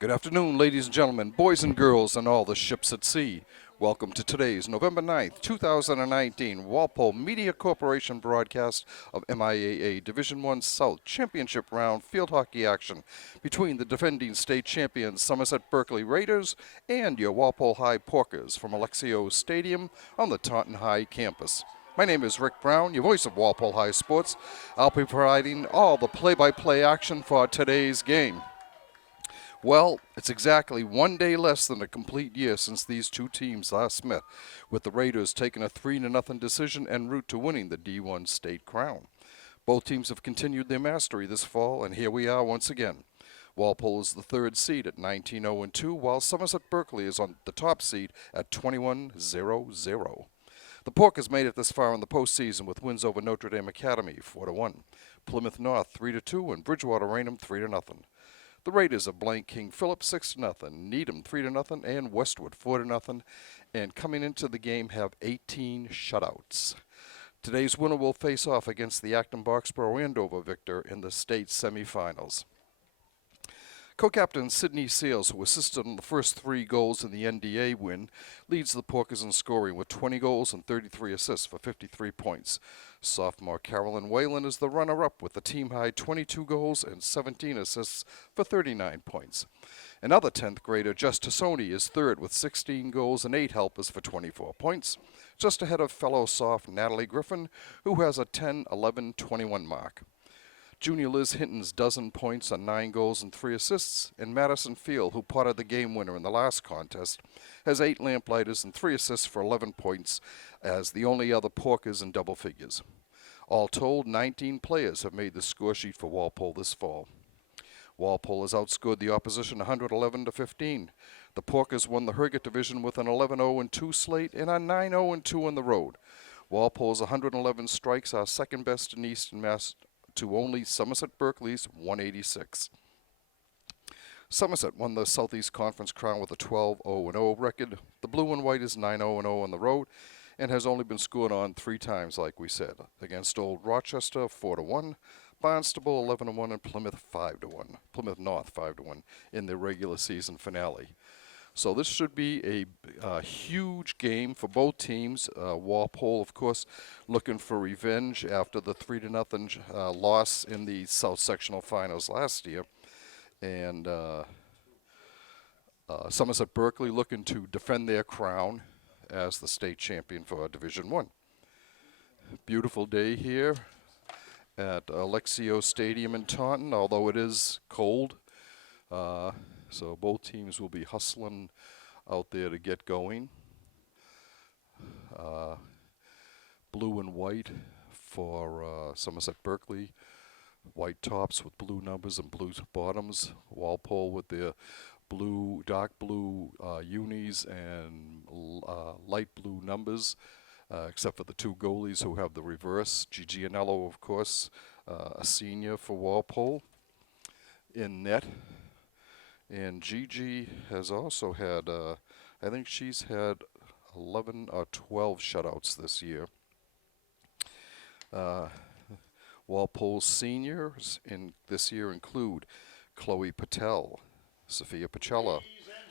Good afternoon, ladies and gentlemen, boys and girls, and all the ships at sea. Welcome to today's November 9th, 2019 Walpole Media Corporation broadcast of MIAA Division I South Championship Round field hockey action between the defending state champions Somerset Berkely Raiders and your Walpole High Porkers from Alexio Stadium on the Taunton High campus. My name is Rick Brown, your voice of Walpole High Sports. I'll be providing all the play-by-play action for today's game. Well, it's exactly 1 day less than a complete year since these two teams last met, with the Raiders taking a 3-0 decision en route to winning the D1 state crown. Both teams have continued their mastery this fall, and here we are once again. Walpole is the third seed at 19-0-2, while Somerset Berkely is on the top seed at 21-0-0. The Porkers made it this far in the postseason with wins over Notre Dame Academy 4-1, Plymouth North 3-2, and Bridgewater Raynham 3-0. The Raiders of Blank King Philip 6-0, Needham 3-0, and Westwood 4-0, and coming into the game have 18 shutouts. Today's winner will face off against the Acton Boxborough Andover victor in the state semifinals. Co-captain Sidney Sales, who assisted on the first 3 goals in the NDA win, leads the Porkers in scoring with 20 goals and 33 assists for 53 points. Sophomore Carolyn Whalen is the runner-up with the team-high 22 goals and 17 assists for 39 points. Another 10th grader, Jess Tassoni, is third with 16 goals and 8 helpers for 24 points, just ahead of fellow soph Natalie Griffin, who has a 10-11-21 mark. Junior Liz Hinton's dozen points on 9 goals and 3 assists, and Madison Field, who potted the game winner in the last contest, has 8 lamplighters and 3 assists for 11 points as the only other Porkers in double figures. All told, 19 players have made the score sheet for Walpole this fall. Walpole has outscored the opposition 111-15. The Porkers won the Herget Division with an 11-0-2 slate and a 9-0-2 on the road. Walpole's 111 strikes are second best in Eastern Mass to only Somerset Berkely's 186. Somerset won the Southeast Conference crown with a 12-0-0 record. The blue and white is 9-0-0 on the road and has only been scored on 3 times, like we said, against Old Rochester 4-1, Barnstable 11-1, and Plymouth 5-1. Plymouth North 5-1 in their regular season finale. So this should be a huge game for both teams. Walpole, of course, looking for revenge after the 3-0 loss in the South Sectional Finals last year. And Somerset Berkely looking to defend their crown as the state champion for Division I. Beautiful day here at Alexio Stadium in Taunton, although it is cold. So both teams will be hustling out there to get going. Blue and white for Somerset Berkely. White tops with blue numbers and blue bottoms. Walpole with their blue, dark blue unis and light blue numbers, except for the 2 goalies who have the reverse. Gigianello, of course, a senior for Walpole in net. And Gigi has also had, I think she's had 11 or 12 shutouts this year. Walpole's seniors in this year include Chloe Patel, Sophia Pacella,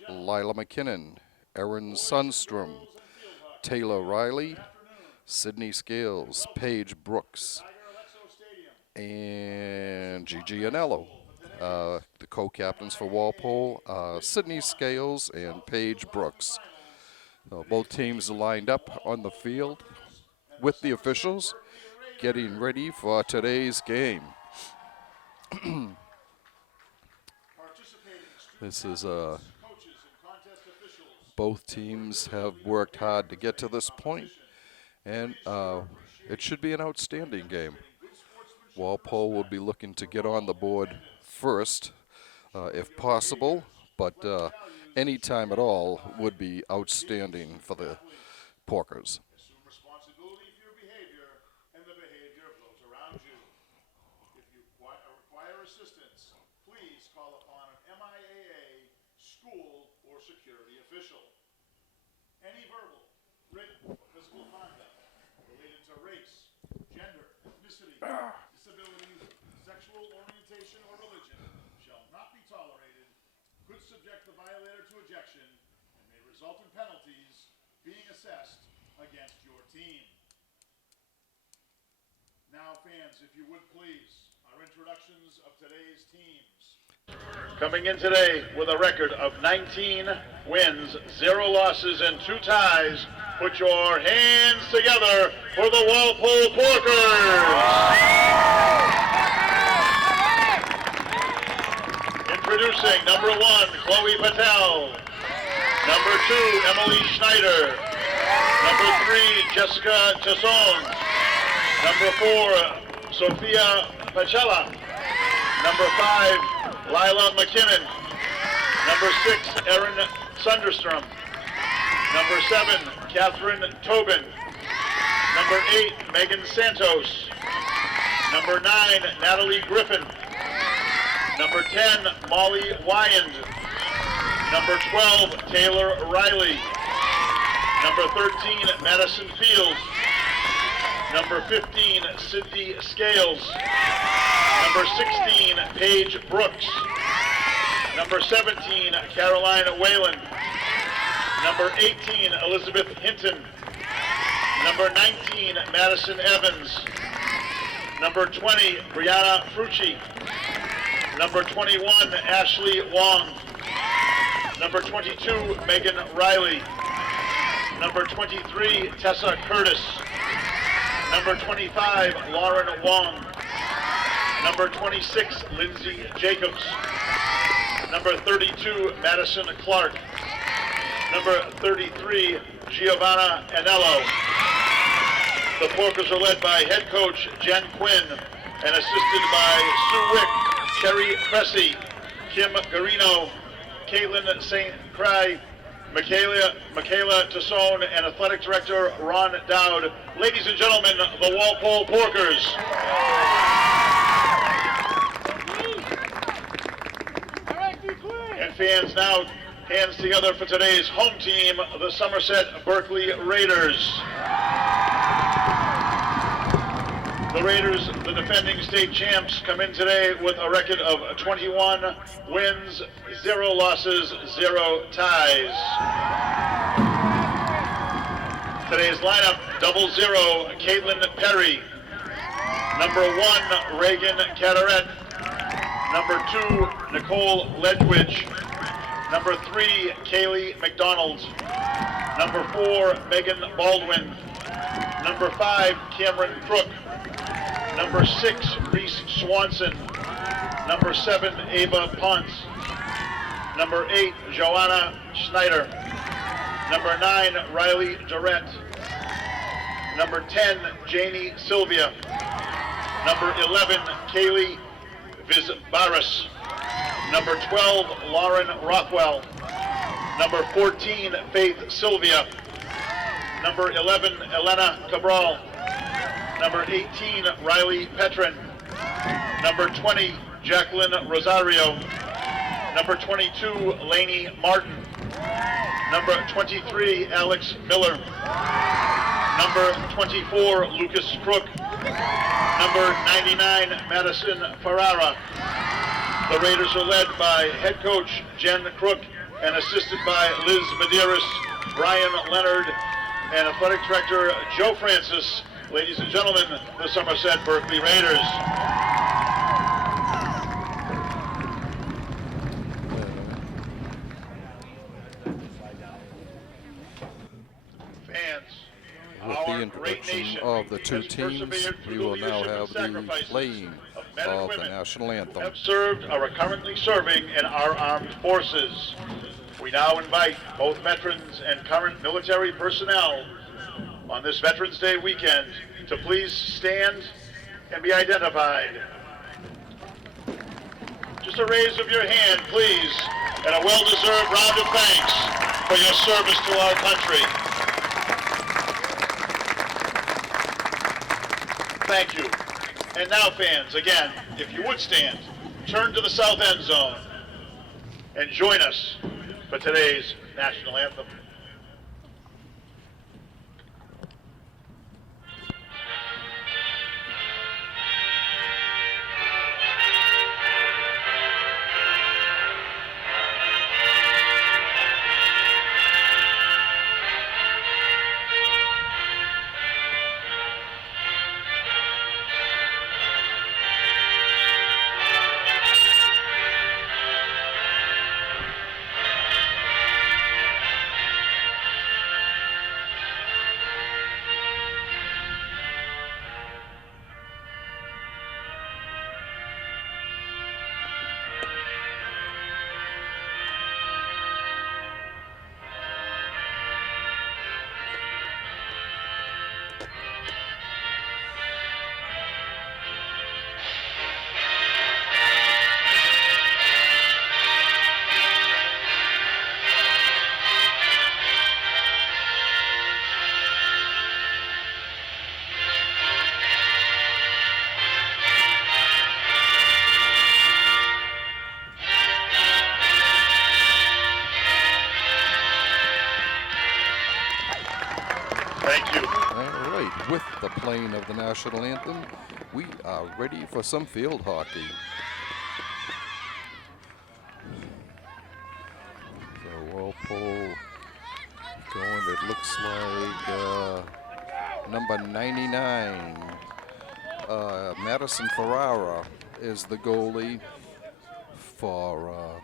Lila McKinnon, Erin Sundstrom, Taylor Riley, Sydney Scales, Paige Brooks, and Gigi Anello. The co-captains for Walpole, Sydney Scales and Paige Brooks. Both teams are lined up on the field with the officials, getting ready for today's game. This is both teams have worked hard to get to this point, and it should be an outstanding game. Walpole will be looking to get on the board first, if possible, but any time at all would be outstanding for the Porkers. Assume responsibility for your behavior and the behavior of those around you. If you require assistance, please call upon an MIAA, school, or security official. Any verbal, written, or physical conduct related to race, gender, ethnicity, disability, sexual orientation, or religion shall not be tolerated, could subject the violator to ejection and may result in penalties being assessed against your team. Now, fans, if you would please, our introductions of today's teams. Coming in today with a record of 19 wins, 0 losses, and 2 ties, put your hands together for the Walpole Porkers! Introducing number 1, Chloe Patel. Number 2, Emily Schneider. Number 3, Jessica Tasson. Number 4, Sophia Pacella. Number 5, Lila McKinnon. Number 6, Erin Sunderstrom. Number 7, Catherine Tobin. Number 8, Megan Santos. Number 9, Natalie Griffin. Number 10, Molly Wyand. Number 12, Taylor Riley. Number 13, Madison Fields. Number 15, Sydney Scales. Number 16, Paige Brooks. Number 17, Caroline Whalen. Number 18, Elizabeth Hinton. Number 19, Madison Evans. Number 20, Brianna Frucci. Number 21, Ashley Wong. Number 22, Megan Riley. Number 23, Tessa Curtis. Number 25, Lauren Wong. Number 26, Lindsay Jacobs. Number 32, Madison Clark. Number 33, Giovanna Anello. The Porkers are led by head coach Jen Quinn and assisted by Sue Wick, Kerry Cressy, Kim Garino, Caitlin St. Cry, Michaela Tassone, and athletic director Ron Dowd. Ladies and gentlemen, the Walpole Porkers. And fans, now hands together for today's home team, the Somerset Berkely Raiders. The Raiders, the defending state champs, come in today with a record of 21 wins, 0 losses, 0 ties. Today's lineup, 00, Caitlin Perry. Number 1, Reagan Cataret. Number 2, Nicole Ledwidge. Number 3, Kaylee McDonald. Number 4, Megan Baldwin. Number 5, Cameron Crook. Number 6, Reese Swanson. Number 7, Ava Ponce. Number 8, Joanna Schneider. Number 9, Riley Durrett. Number 10, Janie Sylvia. Number 11, Kaylee Vizbaris. Number 12, Lauren Rothwell. Number 14, Faith Sylvia. Number 11, Elena Cabral. Number 18, Riley Petrin. Number 20, Jacqueline Rosario. Number 22, Lainey Martin. Number 23, Alex Miller. Number 24, Lucas Crook. Number 99, Madison Ferrara. The Raiders are led by head coach Jen Crook and assisted by Liz Medeiros, Brian Leonard, and athletic director Joe Francis. Ladies and gentlemen, the Somerset Berkely Raiders. Fans, With the introduction of the two teams, we will now have the playing of the national anthem. Have served or are currently serving in our armed forces. We now invite both veterans and current military personnel on this Veterans Day weekend to please stand and be identified. Just a raise of your hand, please, and a well-deserved round of thanks for your service to our country. Thank you. And now, fans, again, if you would stand, turn to the south end zone and join us for today's national anthem. Thank you. All right, with the playing of the national anthem, we are ready for some field hockey. So Walpole going, it looks like number 99, Madison Ferrara is the goalie for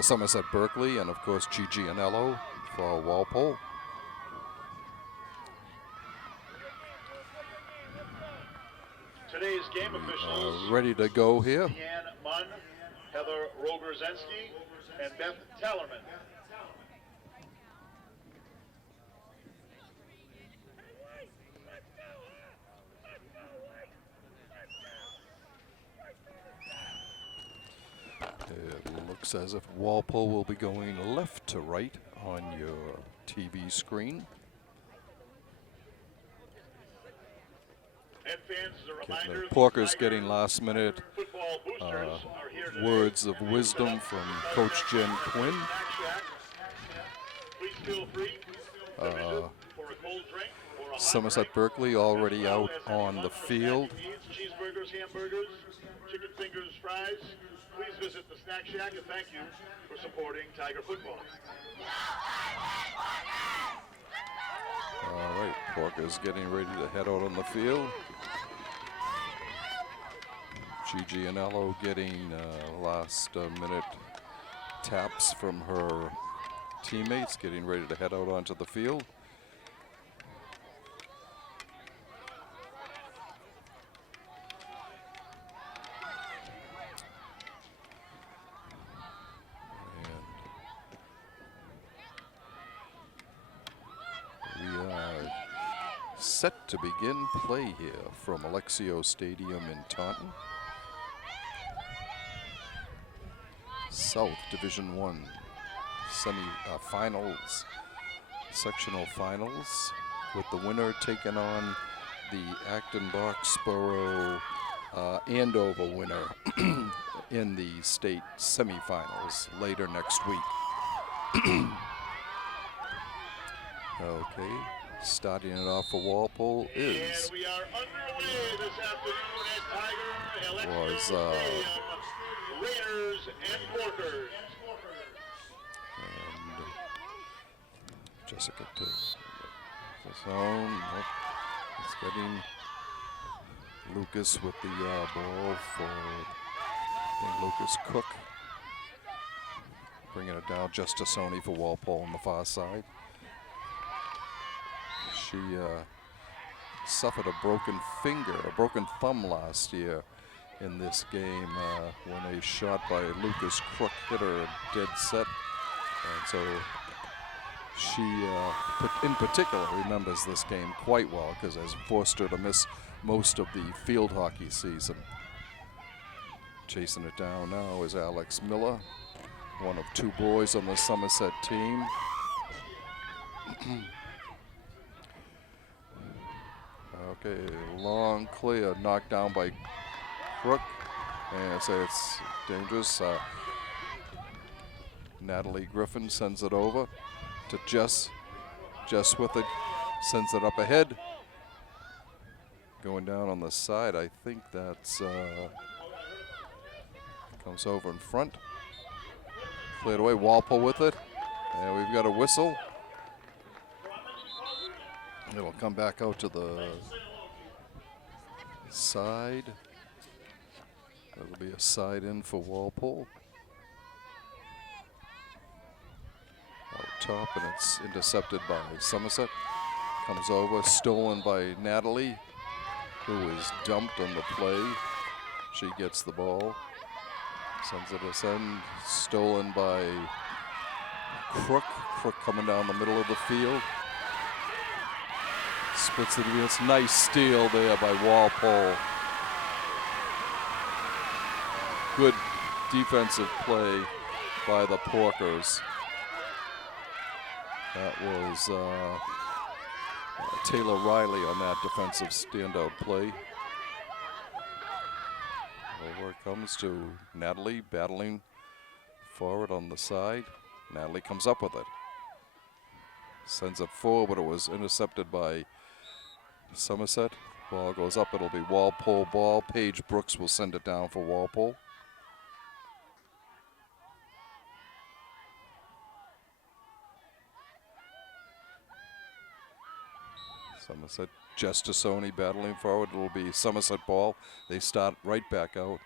Somerset Berkely, and of course Gigi Anello for Walpole. Today's game officials. Ready to go here. Deanne Munn, Heather Rogerzensky, and Beth Tallerman. It looks as if Walpole will be going left to right on your TV screen. And fans, as a reminder, Porker's getting last minute football boosters are here today. words of wisdom from Coach Jen Quinn. Please feel free to visit for a cold drink or a Somerset Berkely already out on the field. Cheeseburgers, hamburgers, chicken fingers, fries. Please visit the Snack Shack and thank you for supporting Tiger football. All right, Porker's getting ready to head out on the field. Gigi Anello getting last minute taps from her teammates, getting ready to head out onto the field. And we are set to begin play here from Alexio Stadium in Taunton. South Division 1 finals, sectional finals, with the winner taking on the Acton-Boxborough Andover winner in the state semifinals later next week. Okay, starting it off for Walpole is And we are underway this afternoon at Tiger Electro was Stadium. Raiders and Porkers. and Jessica to the zone. Nope. It's getting Lucas with the ball for Lucas Cook. Bringing it down just to Sony for Walpole on the far side. She suffered a broken thumb last year in this game when a shot by Lucas Crook hit her dead set. And so she, in particular, remembers this game quite well because it has forced her to miss most of the field hockey season. Chasing it down now is Alex Miller, one of two boys on the Somerset team. Okay, long clear, knocked down by Crook, and so it's dangerous. Natalie Griffin sends it over to Jess. Jess with it, sends it up ahead. Going down on the side, I think that's comes over in front. Cleared away, Walpole with it, and we've got a whistle. It'll come back out to the side. That'll be a side in for Walpole. Out top, and it's intercepted by Somerset. Comes over, stolen by Natalie, who is dumped on the play. She gets the ball, sends it ascend, stolen by Crook. Crook coming down the middle of the field. Splits it against, nice steal there by Walpole. Good defensive play by the Porkers. That was Taylor Riley on that defensive standout play. Over it comes to Natalie battling forward on the side. Natalie comes up with it. Sends it forward, but it was intercepted by Somerset. Ball goes up. It'll be Walpole ball. Paige Brooks will send it down for Walpole. Somerset, Gestasoni battling forward. It'll be Somerset ball. They start right back out.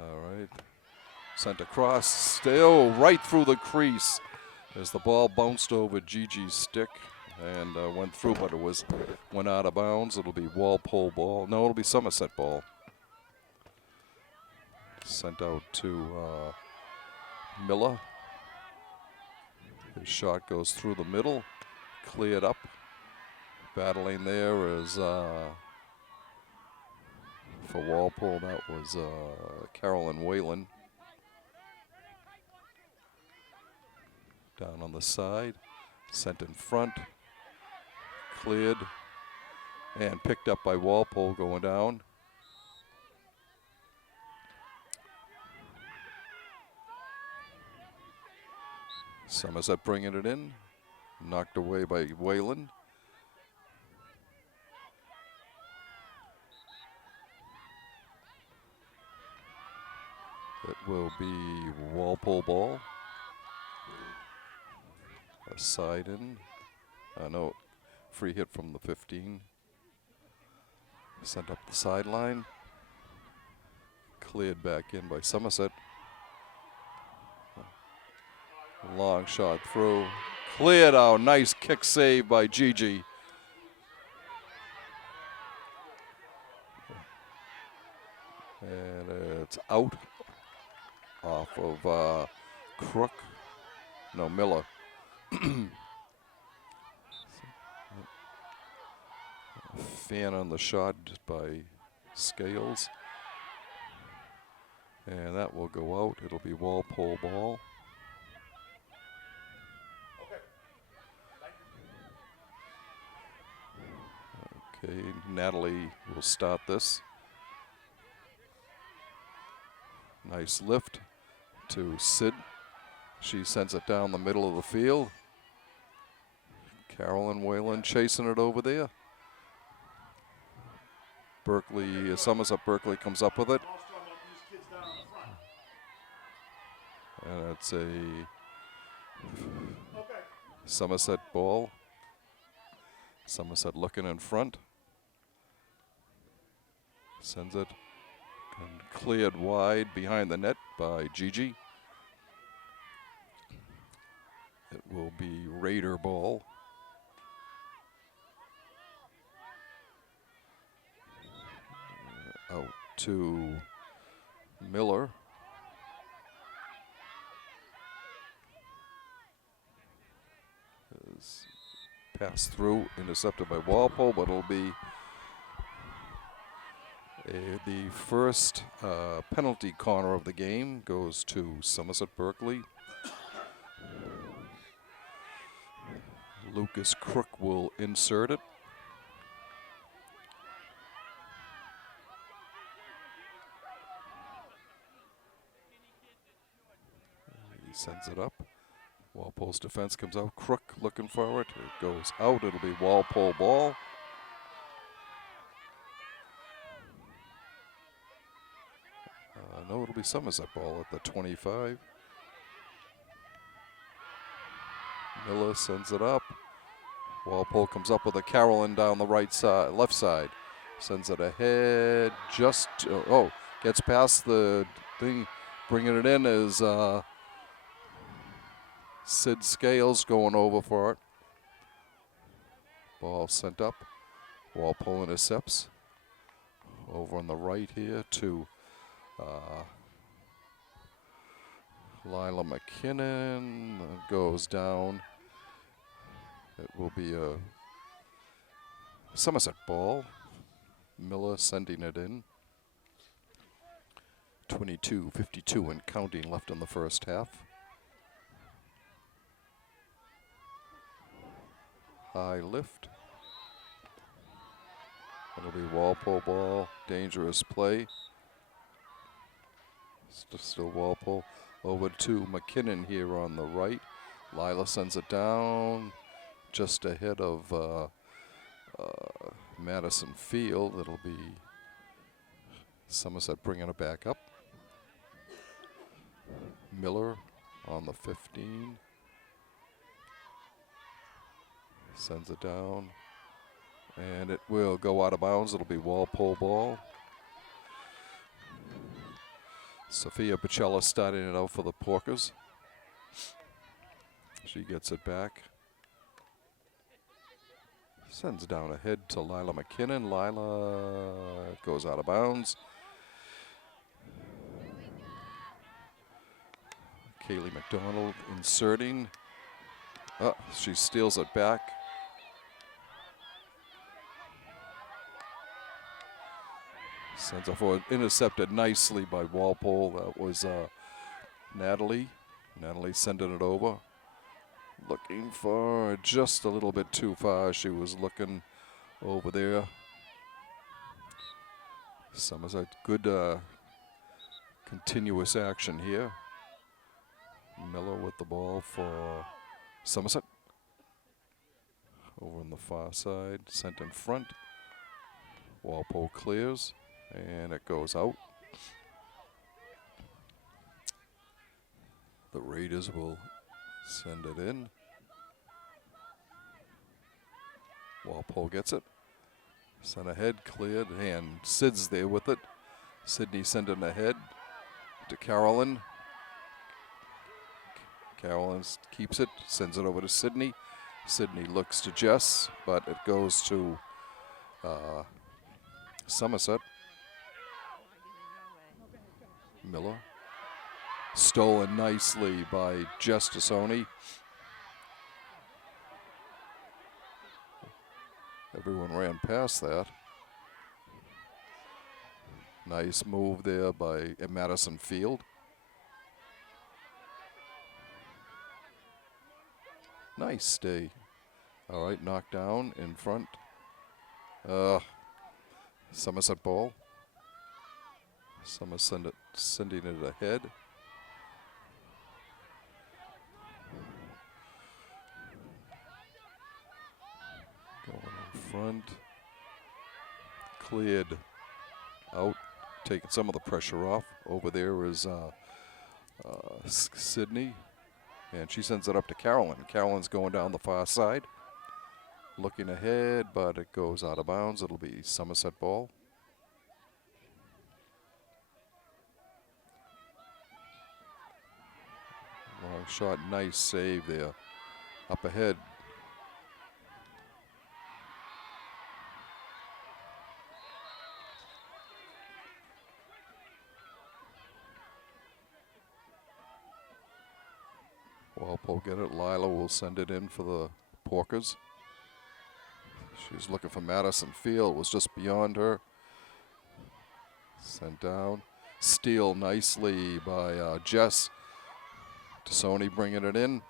All right. Sent across, still right through the crease as the ball bounced over Gigi's stick and went through, but went out of bounds. It'll be Walpole ball. No, it'll be Somerset ball. Sent out to Miller. His shot goes through the middle, cleared up. Battling there is for Walpole. That was Carolyn Whalen. Down on the side, sent in front, cleared, and picked up by Walpole going down. Somerset bringing it in, knocked away by Whalen. It will be Walpole ball. A side in. No, free hit from the 15. Sent up the sideline. Cleared back in by Somerset. Long shot through. Cleared out. Nice kick save by Gigi. And it's out off of Crook. No, Miller. Fan on the shot by Scales. And that will go out. It'll be Walpole ball. Okay, Natalie will start this. Nice lift to Sid. She sends it down the middle of the field. Carolyn Whalen chasing it over there. Berkely, Somerset Berkely comes up with it. And it's a Somerset ball. Somerset looking in front. Sends it and cleared wide behind the net by Gigi. It will be Raider ball. Out to Miller. Passed through, intercepted by Walpole, but it'll be the first penalty corner of the game goes to Somerset Berkely. Lucas Crook will insert it. He sends it up. Walpole's defense comes out. Crook looking for it. It goes out. It'll be Walpole ball. No, it'll be Somerset ball at the 25. Miller sends it up. Walpole comes up with a Carolyn down the right side, left side. Sends it ahead. Just gets past the thing. Bringing it in is Sid Scales going over for it. Ball sent up. Walpole intercepts. Over on the right here to Lila McKinnon. Goes down. It will be a Somerset ball. Miller sending it in. 22:52 and counting left in the first half. High lift. It'll be Walpole ball. Dangerous play. Still Walpole. Over to McKinnon here on the right. Lila sends it down just ahead of Madison Field. It'll be Somerset bringing it back up. Miller on the 15. Sends it down. And it will go out of bounds. It'll be Walpole ball. Sophia Pacella starting it out for the Porkers. She gets it back. Sends down ahead to Lila McKinnon. Lila goes out of bounds. Kaylee McDonald inserting. Oh, she steals it back. Sends it forward. Intercepted nicely by Walpole. That was Natalie. Natalie sending it over. Looking for just a little bit too far. She was looking over there. Somerset, good continuous action here. Miller with the ball for Somerset. Over on the far side, sent in front. Walpole clears, and it goes out. The Raiders will send it in. Walpole gets it. Sent ahead, cleared, and Sid's there with it. Sydney sending ahead to Carolyn. Carolyn keeps it, sends it over to Sydney. Sydney looks to Jess, but it goes to Somerset. Miller. Stolen nicely by Jess Tassoni. Everyone ran past that. Nice move there by Madison Field. Nice stay. All right, knocked down in front. Somerset ball. Somerset sending it ahead. Going in front. Cleared out, taking some of the pressure off. Over there is Sydney. And she sends it up to Carolyn. Carolyn's going down the far side. Looking ahead, but it goes out of bounds. It'll be Somerset ball. Long shot, nice save there. Up ahead. Walpole get it. Lila will send it in for the Porkers. She's looking for Madison Field. Was just beyond her. Sent down. Steal nicely by Jess. Tassoni bringing it in.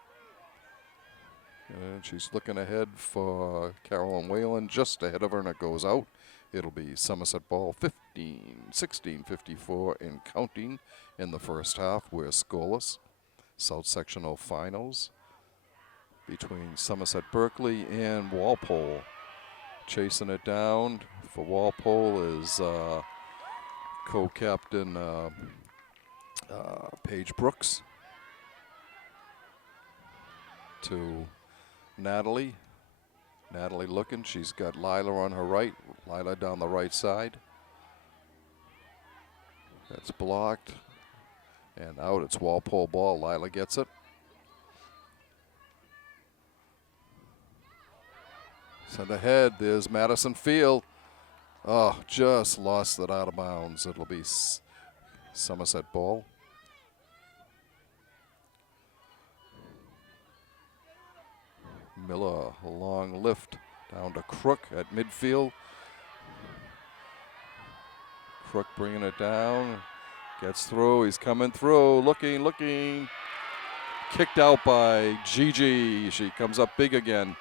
And she's looking ahead for Carolyn Whalen. Just ahead of her, and it goes out. It'll be Somerset ball 16-54 and counting in the first half. We're scoreless. South Sectional Finals between Somerset Berkely and Walpole. Chasing it down for Walpole is co-captain Paige Brooks to Natalie. Natalie looking. She's got Lila on her right. Lila down the right side. That's blocked. And out, it's Walpole ball. Lila gets it. Send ahead, there's Madison Field. Oh, just lost it out of bounds. It'll be Somerset ball. Miller, a long lift down to Crook at midfield. Crook bringing it down. Gets through, he's coming through, looking. Kicked out by Gigi. She comes up big again.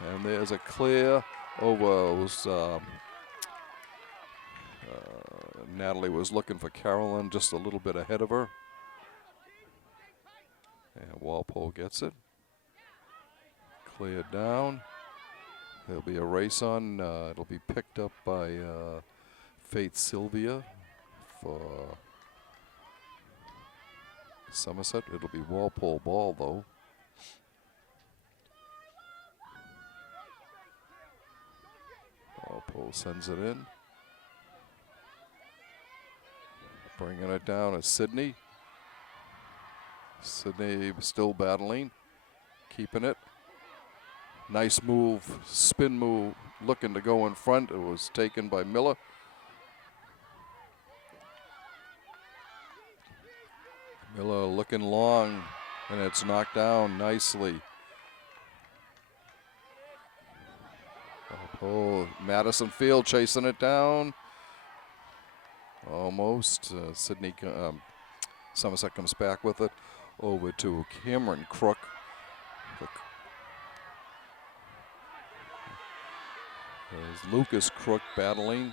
And there's a clear over. Natalie was looking for Carolyn just a little bit ahead of her. Walpole gets it. Cleared down. There'll be a race on. It'll be picked up by Faith Sylvia for Somerset. It'll be Walpole ball, though. Walpole sends it in. Bringing it down is Sydney. Sydney still battling. Keeping it. Nice move, spin move, looking to go in front. It was taken by Miller. Miller looking long, and it's knocked down nicely. Oh, Madison Field chasing it down. Almost. Somerset comes back with it. Over to Cameron Crook. There's Lucas Crook battling.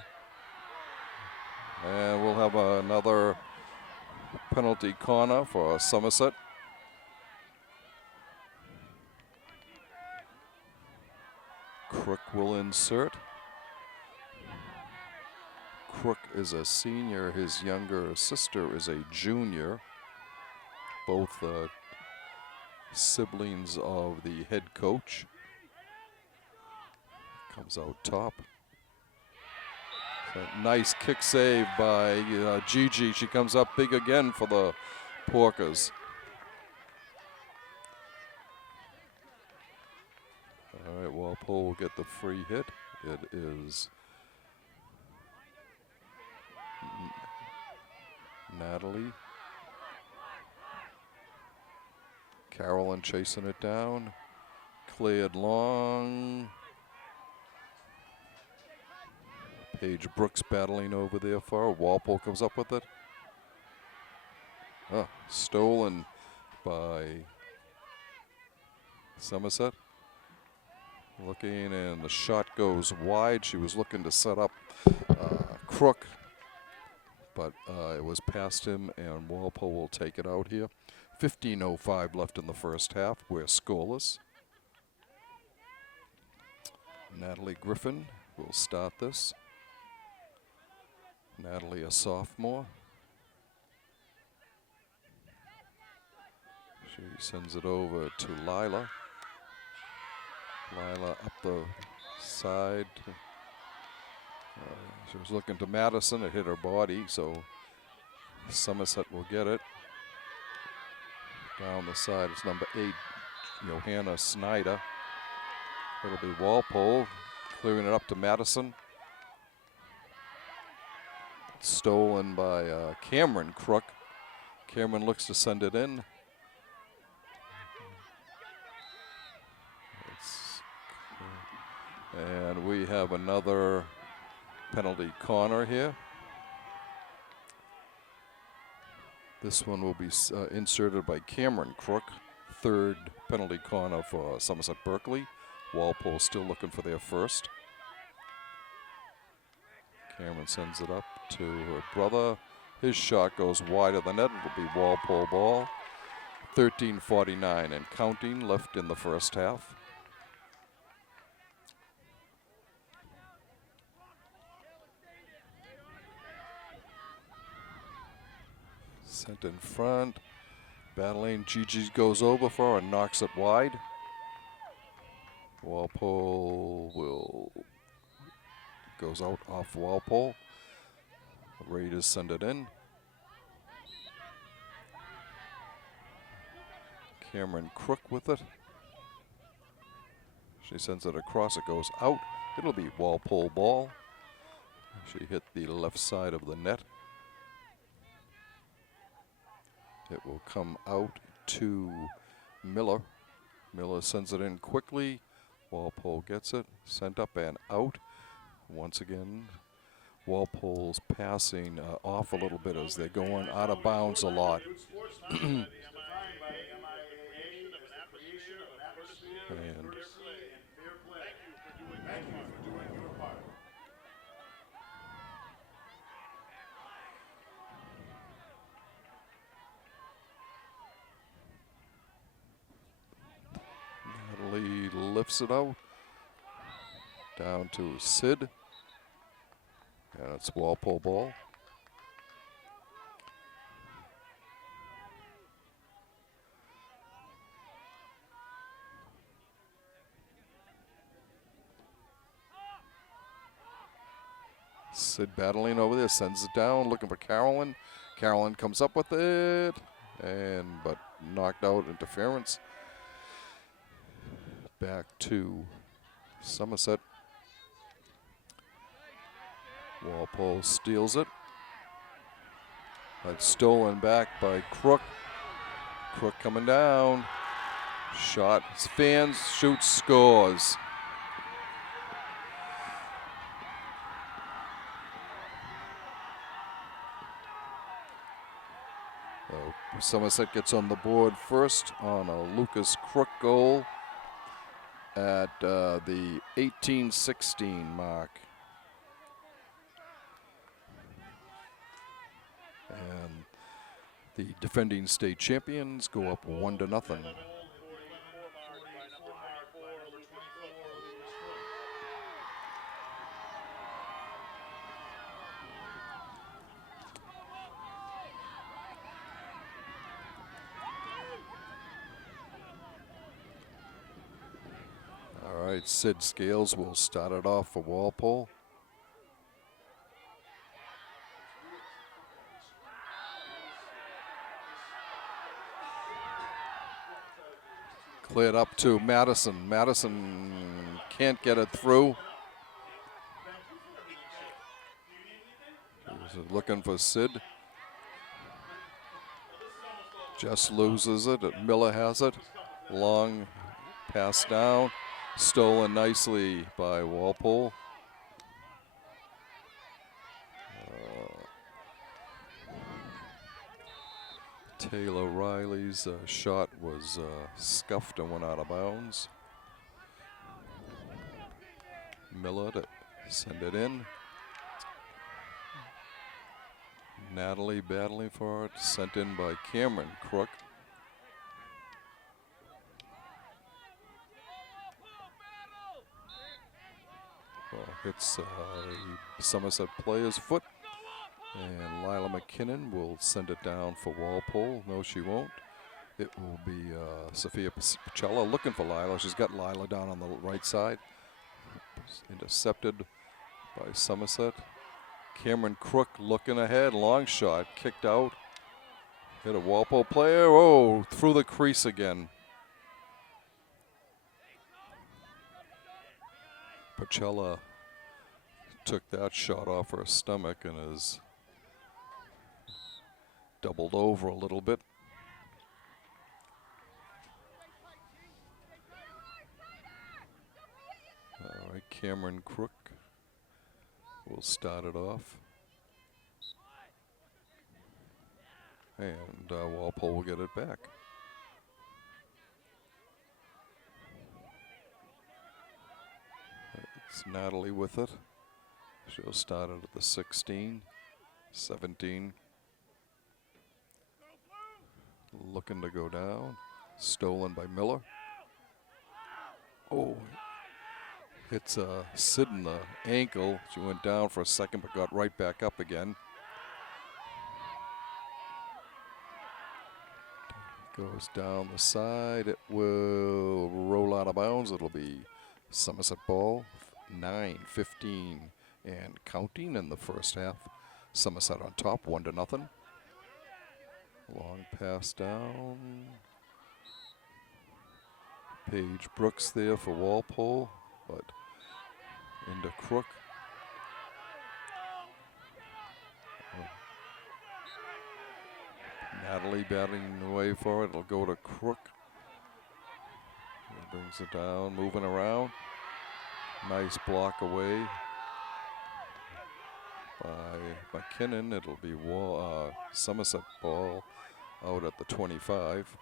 And we'll have another penalty corner for Somerset. Crook will insert. Crook is a senior. His younger sister is a junior. Both siblings of the head coach. Comes out top. So nice kick save by Gigi. She comes up big again for the Porkers. All right, Walpole will get the free hit. It is Natalie. Carolyn chasing it down. Cleared long. Paige Brooks battling over there for her. Walpole comes up with it. Oh, stolen by Somerset. Looking, and the shot goes wide. She was looking to set up Crook, but it was past him, and Walpole will take it out here. 15:05 left in the first half. We're scoreless. Natalie Griffin will start this. Natalie, a sophomore. She sends it over to Lila. Lila up the side. She was looking to Madison. It hit her body, so Somerset will get it. Down the side, it's number 8, Johanna Snyder. It'll be Walpole clearing it up to Madison. Stolen by Cameron Crook. Cameron looks to send it in. And we have another penalty corner here. This one will be inserted by Cameron Crook. Third penalty corner for Somerset Berkely. Walpole still looking for their first. Cameron sends it up to her brother. His shot goes wide of the net. It'll be Walpole ball. 13:49 and counting left in the first half. Sent in front. Battling. Gigi goes over for her and knocks it wide. Walpole goes out off Walpole. The Raiders send it in. Cameron Crook with it. She sends it across. It goes out. It'll be Walpole ball. She hit the left side of the net. It will come out to Miller. Miller sends it in quickly. Walpole gets it. Sent up and out. Once again, Walpole's passing off a little bit as they're going out of bounds a lot. And lifts it out. Down to Sid. And it's Walpole ball. Sid battling over there, sends it down, looking for Carolyn. Carolyn comes up with it, but knocked out, interference. Back to Somerset. Walpole steals it. That's stolen back by Crook. Crook coming down. Shot, fans, shoots, scores. Somerset gets on the board first on a Lucas Crook goal at the 18-16 mark. And the defending state champions go up 1-0. All right, Sid Scales will start it off for Walpole. Cleared up to Madison. Madison can't get it through. He's looking for Sid. Just loses it. Miller has it. Long pass down. Stolen nicely by Walpole. Taylor Riley's shot was scuffed and went out of bounds. Miller to send it in. Natalie battling for it, sent in by Cameron Crook. Well, hits a Somerset player's foot. And Lila McKinnon will send it down for Walpole. No, she won't. It will be Sophia Pacella looking for Lila. She's got Lila down on the right side. Intercepted by Somerset. Cameron Crook looking ahead. Long shot. Kicked out. Hit a Walpole player. Oh, through the crease again. Pacella took that shot off her stomach and is doubled over a little bit. All right, Cameron Crook will start it off. And Walpole will get it back. It's Natalie with it. She'll start it at the 16, 17. Looking to go down. Stolen by Miller. Oh, hits Sid in the ankle. She went down for a second but got right back up again. Goes down the side. It will roll out of bounds. It'll be Somerset ball. 9-15 and counting in the first half. Somerset on top, 1-0. Long pass down. Paige Brooks there for Walpole, but into Crook. Natalie batting away for it. It'll go to Crook. He brings it down, moving around. Nice block away by McKinnon. It'll be Somerset ball out at the 25.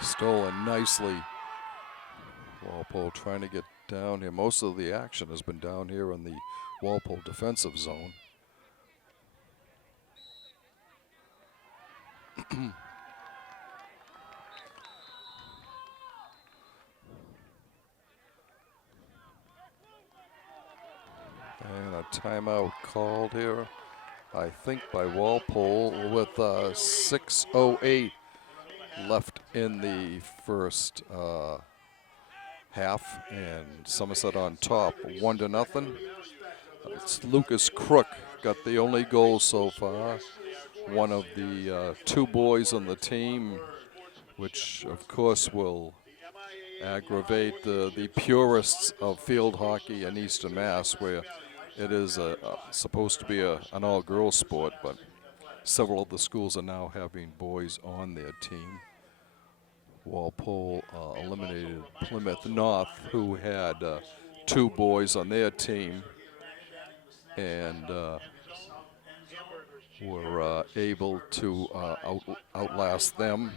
Stolen nicely. Walpole trying to get down here. Most of the action has been down here in the Walpole defensive zone. And a timeout called here, I think, by Walpole with 6:08 left in the first half, and Somerset on top, 1-0. It's Lucas Crook got the only goal so far. One of the two boys on the team, which of course will aggravate the purists of field hockey in Eastern Mass, where it is supposed to be an all-girls sport, but several of the schools are now having boys on their team. Walpole eliminated Plymouth North, who had two boys on their team, and were able to outlast them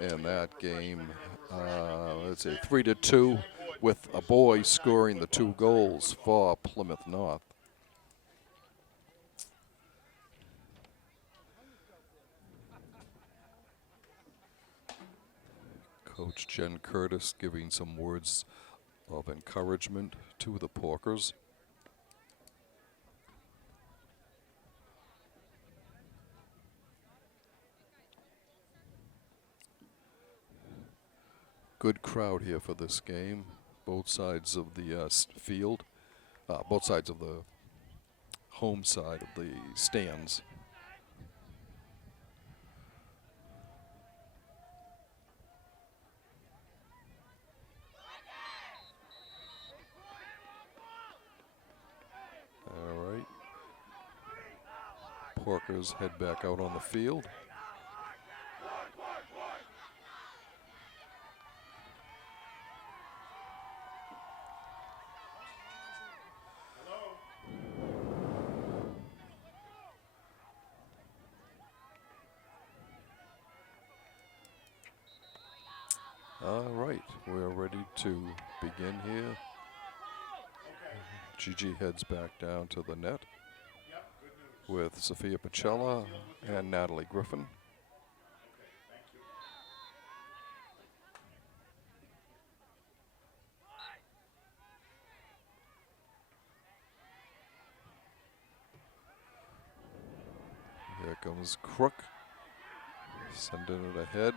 in that game. Let's say 3-2, with a boy scoring the two goals for Plymouth North. Coach Jen Curtis giving some words of encouragement to the Porkers. Good crowd here for this game. Both sides of the field, both sides of the home side of the stands. All right. Porkers head back out on the field. All right, we're ready to begin here. Gigi heads back down to the net with Sophia Pacella and Natalie Griffin. Here comes Crook, sending it ahead.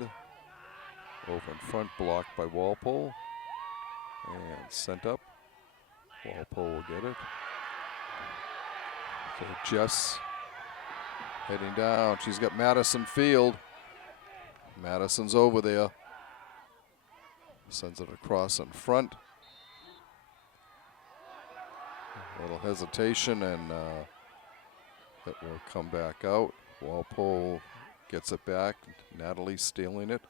Over in front, blocked by Walpole, and sent up. Walpole will get it. So Jess heading down. She's got Madison Field. Madison's over there. Sends it across in front. A little hesitation, and it will come back out. Walpole gets it back. Natalie stealing it.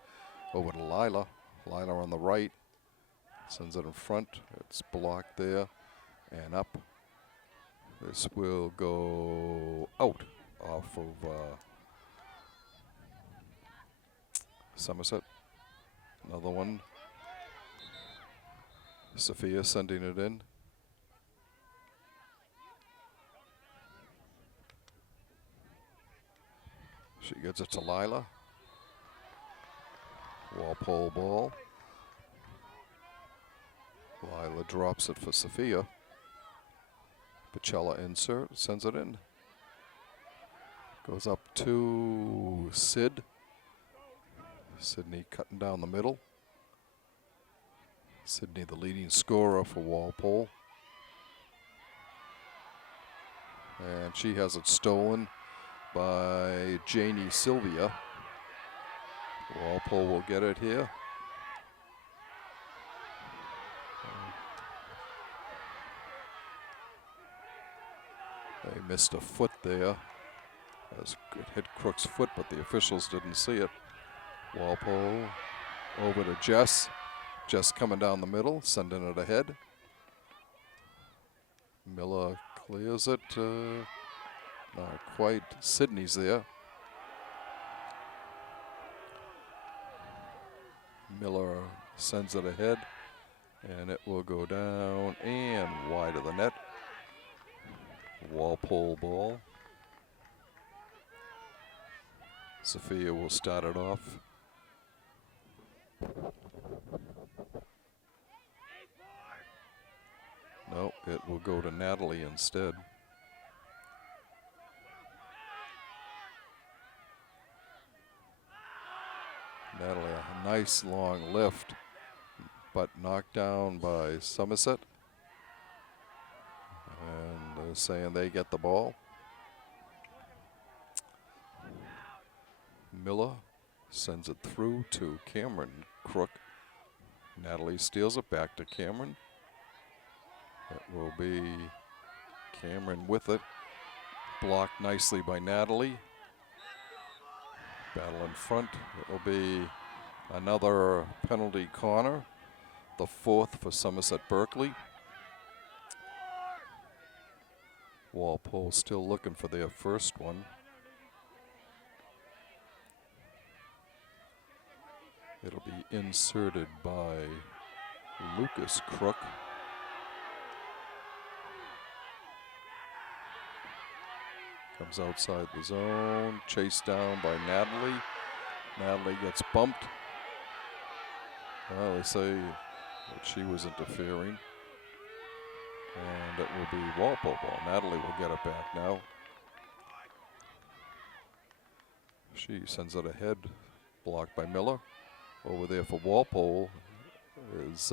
Over to Lila. Lila on the right. Sends it in front. It's blocked there and up. This will go out off of Somerset. Another one. Sophia sending it in. She gets it to Lila. Walpole ball. Lila drops it for Sophia. Pacella insert, sends it in. Goes up to Sid. Sydney cutting down the middle. Sydney the leading scorer for Walpole. And she has it stolen by Janie Sylvia. Walpole will get it here. They missed a foot there. It hit Crook's foot, but the officials didn't see it. Walpole over to Jess. Jess coming down the middle, sending it ahead. Miller clears it. Not quite. Sydney's there. Miller sends it ahead, and it will go down and wide of the net. Walpole ball. Sophia will start it off. No, it will go to Natalie instead. Natalie, a nice long lift, but knocked down by Somerset. And they're saying they get the ball. Miller sends it through to Cameron Crook. Natalie steals it back to Cameron. It will be Cameron with it. Blocked nicely by Natalie. Battle in front. It will be another penalty corner. The fourth for Somerset Berkely. Walpole still looking for their first one. It'll be inserted by Lucas Crook. Comes outside the zone, chased down by Natalie. Natalie gets bumped. Well, they say that she was interfering. And it will be Walpole ball. Natalie will get it back now. She sends it ahead, blocked by Miller. Over there for Walpole is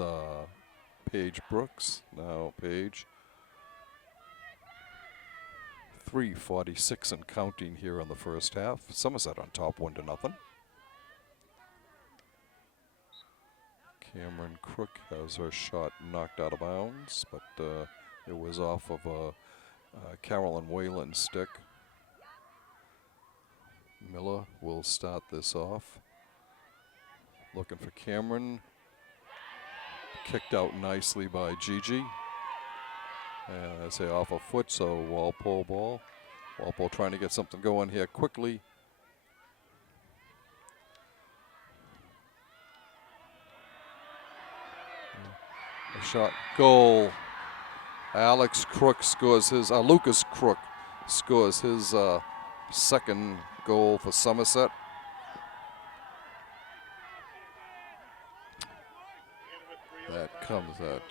Paige Brooks. Now Paige. 3:46 and counting here in the first half. Somerset on top 1-0. Cameron Crook has her shot knocked out of bounds, but it was off of a Carolyn Whalen's stick. Miller will start this off. Looking for Cameron. Kicked out nicely by Gigi. And I say off a foot, so Walpole ball. Walpole trying to get something going here quickly. A shot, goal. Alex Crook scores his, Lucas Crook scores his second goal for Somerset. That comes at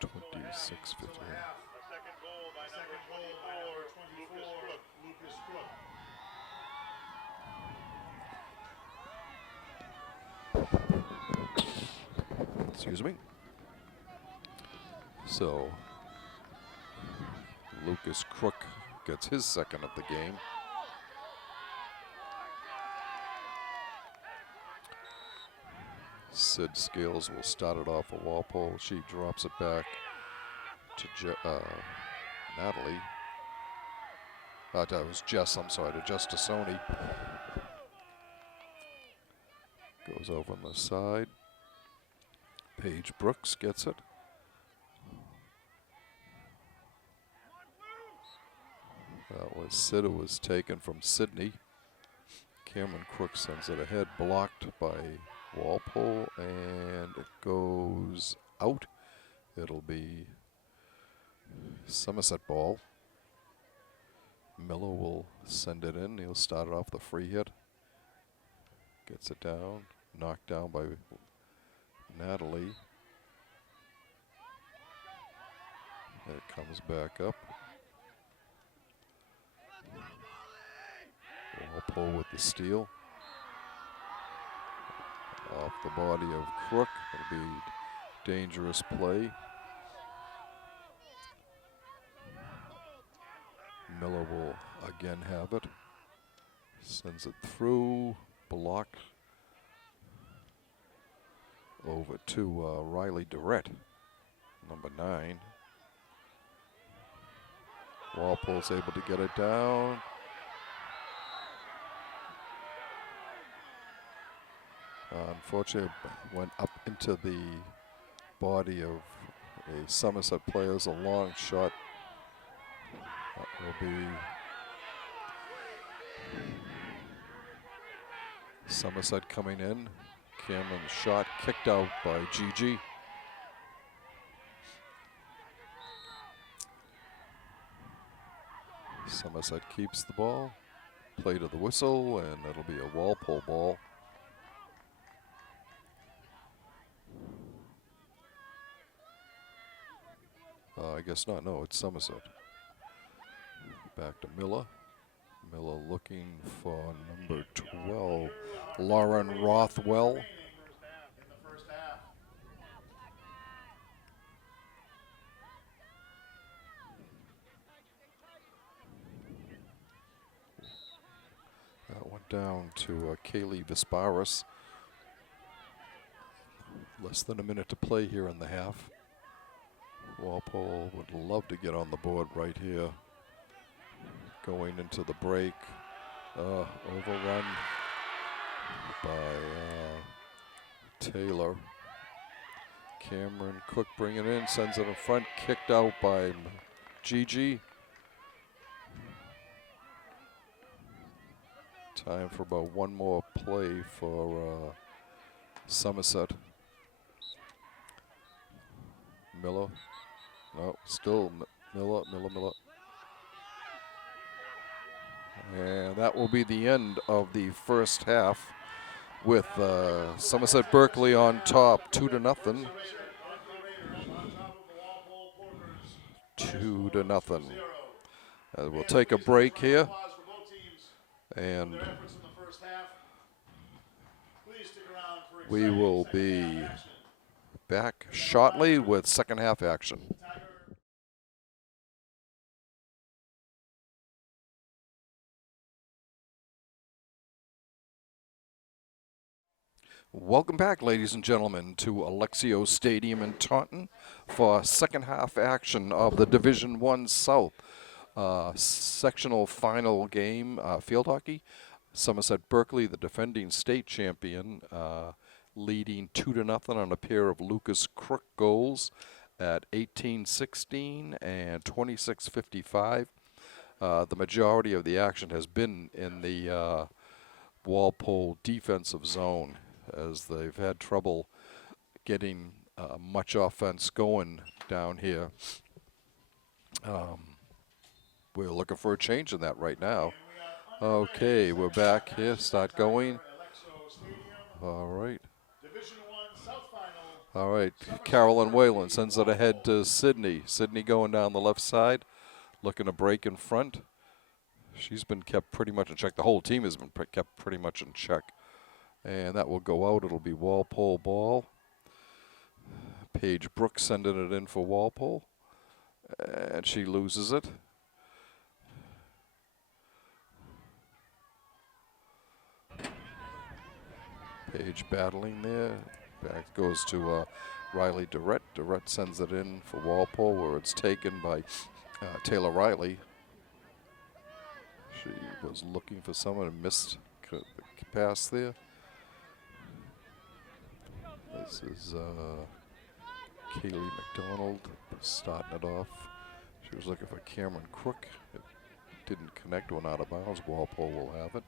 26:51. Excuse me. So Lucas Crook gets his second of the game. Sid Scales will start it off for Walpole. She drops it back to Natalie. That was Jess, I'm sorry, to Jess Tassoni. Goes over on the side. Paige Brooks gets it. That was Sid, who was taken from Sydney. Cameron Crook sends it ahead, blocked by Walpole, and it goes out. It'll be Somerset ball. Miller will send it in. He'll start it off the free hit. Gets it down, knocked down by Natalie. It comes back up. Walpole with the steal. Off the body of Crook. It'll be dangerous play. Miller will again have it. Sends it through. Blocked. Over to Riley Durrett, number 9. Walpole's able to get it down. Unfortunately, went up into the body of a Somerset player. A long shot. That will be Somerset coming in. Cameron's shot kicked out by Gigi. Somerset keeps the ball. play to the whistle, and it'll be a Walpole ball. I guess not. No, it's Somerset. Back to Miller. Miller looking for number 12, Lauren Rothwell. In the first half. That went down to Kaylee Visparis. Less than a minute to play here in the half. Walpole would love to get on the board right here. Going into the break. Overrun by Taylor. Cameron Cook bringing it in, sends it in front, kicked out by Gigi. Time for about one more play for Somerset. Miller. No, still Miller. And that will be the end of the first half with Somerset Berkely on top, 2-0. 2-0. We'll take a break here. And we will be back shortly with second half action. Welcome back, ladies and gentlemen, to Alexio Stadium in Taunton for second half action of the Division I South sectional final game, field hockey. Somerset Berkely, the defending state champion, leading 2-0 on a pair of Lucas Crook goals at 18-16 and 26-55. The majority of the action has been in the Walpole defensive zone, as they've had trouble getting much offense going down here. We're looking for a change in that right now. Okay, we're back here. Start going. All right. All right. Carolyn Whalen sends it ahead to Sydney. Sydney going down the left side, looking to break in front. She's been kept pretty much in check. The whole team has been kept pretty much in check. And that will go out. It'll be Walpole ball. Paige Brooks sending it in for Walpole. And she loses it. Paige battling there. Back goes to Riley Durrett. Durrett sends it in for Walpole, where it's taken by Taylor Riley. She was looking for someone and missed the pass there. This is Kaylee McDonald starting it off. She was looking for Cameron Crook. It didn't connect, went out of bounds. Walpole will have it.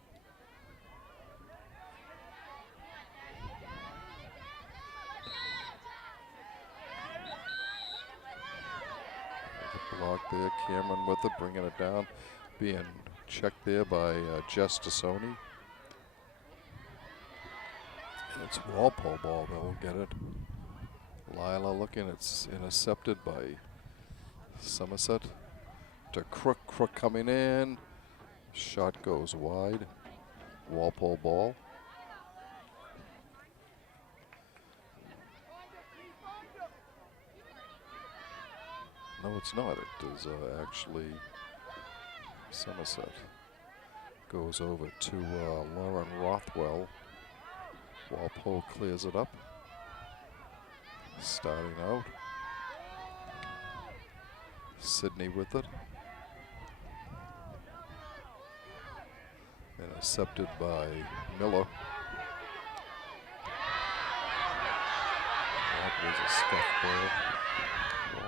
There's a block there. Cameron with it, bringing it down. Being checked there by Jess Tassoni. It's Walpole ball, they'll get it. Lila looking, it's intercepted by Somerset. To Crook, Crook coming in. Shot goes wide. Walpole ball. No, it's not. It is actually Somerset. Goes over to Lauren Rothwell. Walpole clears it up. Starting out. Sydney with it. Intercepted by Miller. That was a scuff ball.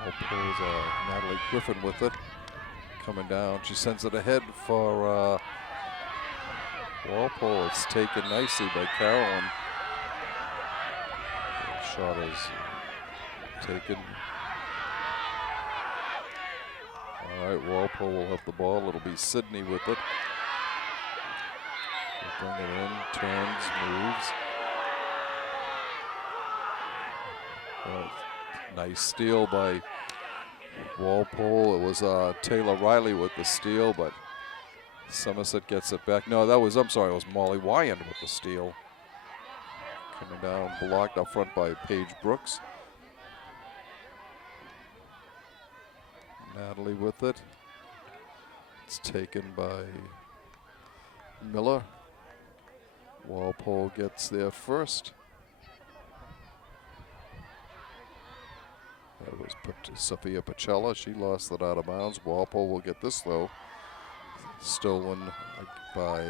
Walpole's Natalie Griffin with it. Coming down. She sends it ahead for Walpole. It's taken nicely by Carolyn. Shot is taken. All right, Walpole will have the ball. It'll be Sydney with it. bring it in, turns, moves. Nice steal by Walpole. It was Taylor Riley with the steal, but Somerset gets it back. No, that was, I'm sorry, it was Molly Wyand with the steal. Coming down, blocked up front by Paige Brooks. Natalie with it. It's taken by Miller. Walpole gets there first. That was Sophia Pacella. She lost it out of bounds. Walpole will get this though. Stolen by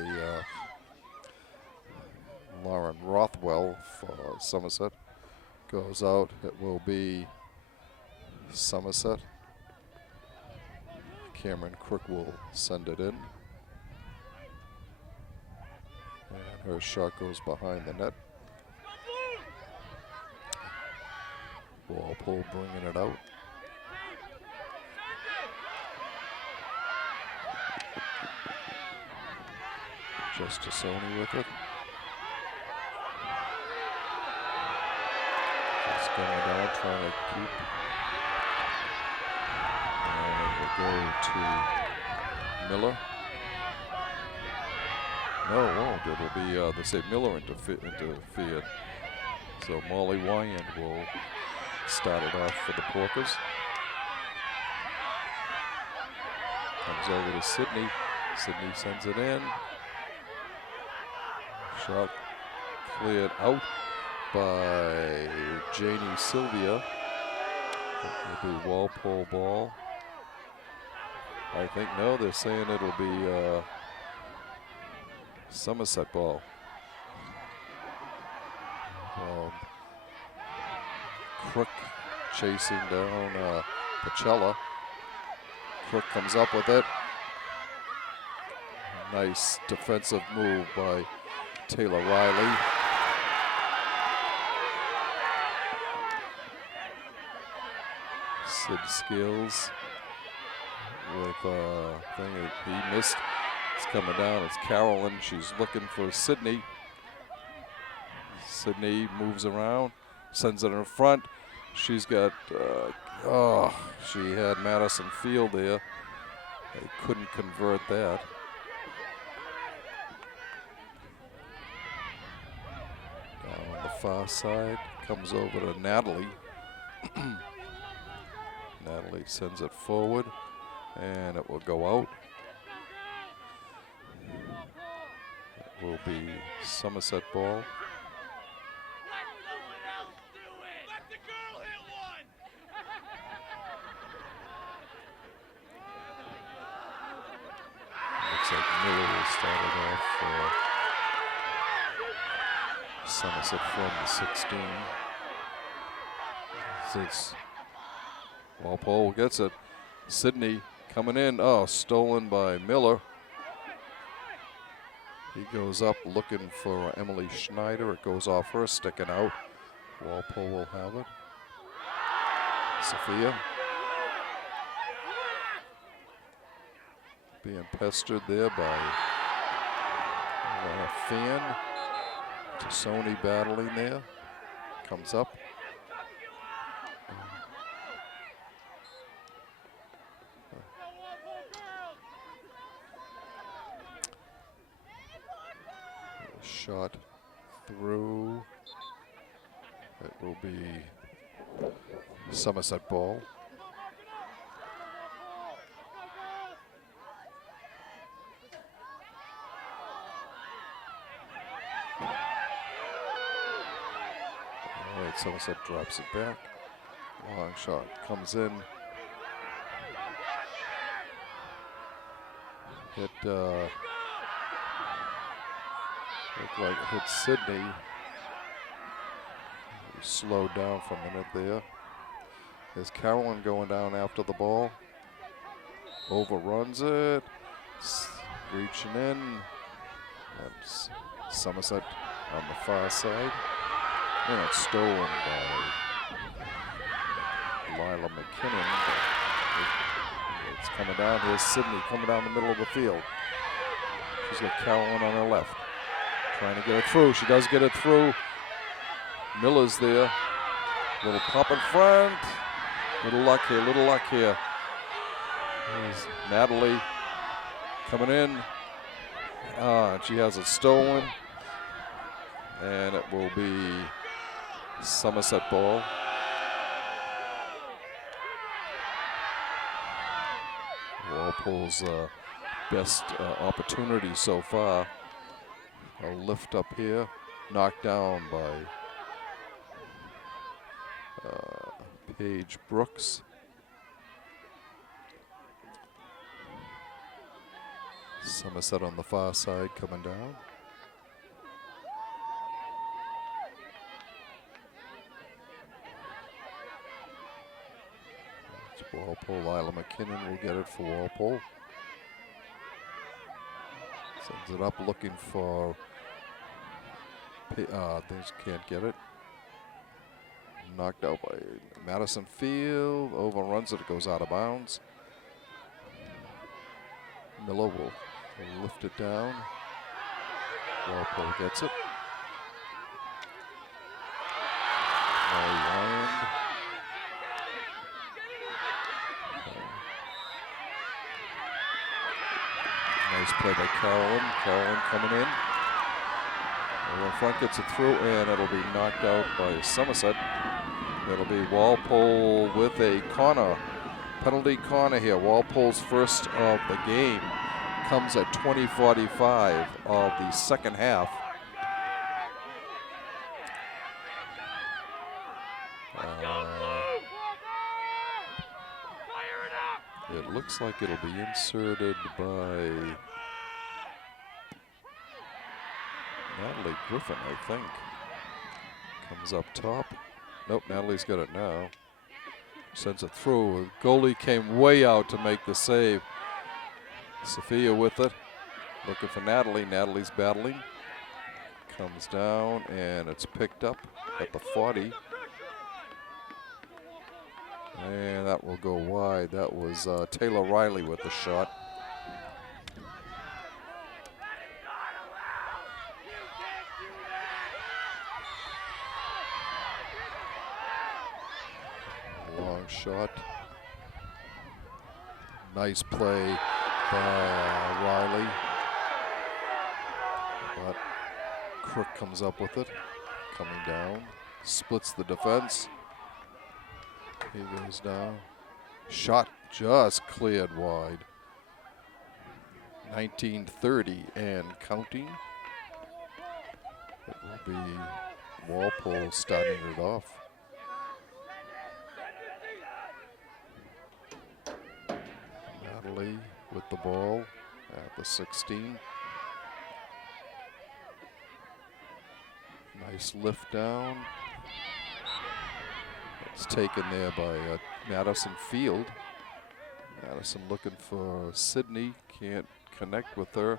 Lauren Rothwell for Somerset. Goes out. It will be Somerset. Cameron Crook will send it in. And her shot goes behind the net. Walpole bringing it out. Justisoni with it. Just going down, trying to keep. And it will go to Miller. No, it won't. It will be, they say Miller interfered. So Molly Wyand will start it off for the Porkers. Comes over to Sydney. Sydney sends it in. Shot cleared out by Janie Sylvia. It will be Walpole ball. I think, no, they're saying it'll be Somerset ball. Crook chasing down Pacella. Crook comes up with it. Nice defensive move by Taylor Riley. Sid Skills with thing he missed. It's coming down. It's Carolyn. She's looking for Sydney. Sydney moves around, sends it in front. She's got, she had Madison Field there. They couldn't convert that. Down on the far side, comes over to Natalie. Natalie sends it forward, and it will go out. It will be Somerset ball. Looks like Miller will start it off for Somerset from the 16. Six. Walpole gets it. Sydney coming in. Oh, stolen by Miller. He goes up looking for Emily Schneider. It goes off her, sticking out. Walpole will have it. Sophia. Being pestered there by Fan. Tassoni battling there. Comes up. Shot through. It will be Somerset ball. All right, Somerset drops it back. Long shot comes in. Hit. Looked like it hit Sydney. He slowed down for a minute there. There's Carolyn going down after the ball. Overruns it. Reaching in. That's Somerset on the far side. And it's stolen by Lila McKinnon. It's coming down. Here's Sydney coming down the middle of the field. She's got Carolyn on her left. Trying to get it through. She does get it through. Miller's there. Little pop in front. Little luck here, little luck here. There's Natalie coming in. She has it stolen. And it will be Somerset ball. Walpole's best opportunity so far. A lift up here, knocked down by Paige Brooks. Somerset on the far side coming down. It's Walpole. Lila McKinnon will get it for Walpole. Sends it up looking for, they just can't get it. Knocked out by Madison Field, overruns it, it goes out of bounds. Miller will lift it down. Walpole gets it. Land. Nice play by Carolyn. Carolyn coming in. Over in front, gets it through, and it'll be knocked out by Somerset. It'll be Walpole with a corner, penalty corner here. Walpole's first of the game comes at 20:45 of the second half. It looks like it'll be inserted by Natalie Griffin, I think. Comes up top. Nope, Natalie's got it now. Sends it through. The goalie came way out to make the save. Sophia with it. Looking for Natalie. Natalie's battling. Comes down and it's picked up at the 40. And that will go wide. That was Taylor Riley with the shot. Long shot. Nice play by Riley. But Crook comes up with it. Coming down. Splits the defense. He goes down. Shot just cleared wide. 19:30 and counting. It will be Walpole starting it off. Natalie with the ball at the 16. Nice lift down. It's taken there by Madison Field. Madison looking for Sydney, can't connect with her.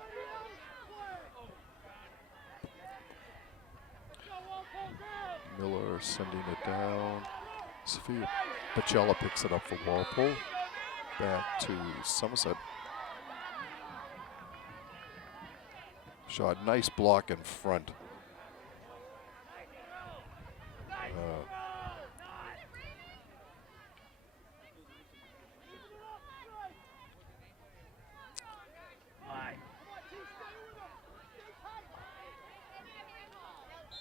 Miller sending it down. Sophia Pacella picks it up for Walpole. Back to Somerset. Shot, nice block in front.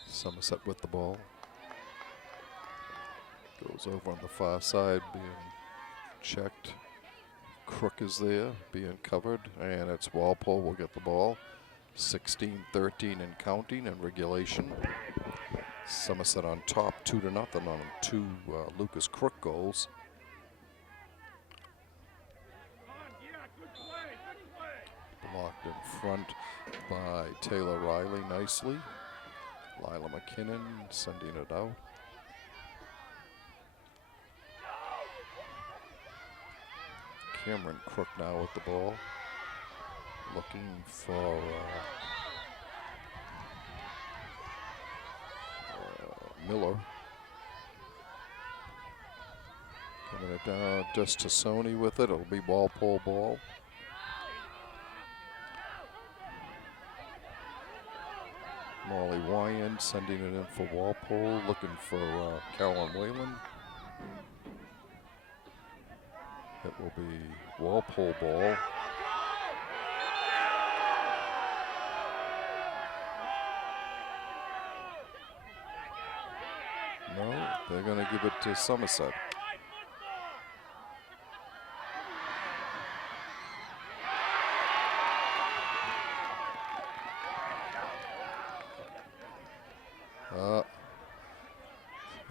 Somerset with the ball. Goes over on the far side, being checked. Crook is there, being covered, and it's Walpole will get the ball. 16-13 and counting in regulation. Somerset on top, 2-0 on 2 Lucas Crook goals. Blocked in front by Taylor Riley nicely. Lila McKinnon sending it out. Cameron Crook now with the ball. Looking for Miller. Coming it down just to Sony with it. It'll be Walpole ball. Molly Wyand sending it in for Walpole, looking for Carolyn Whalen. It will be Walpole ball. No, they're going to give it to Somerset.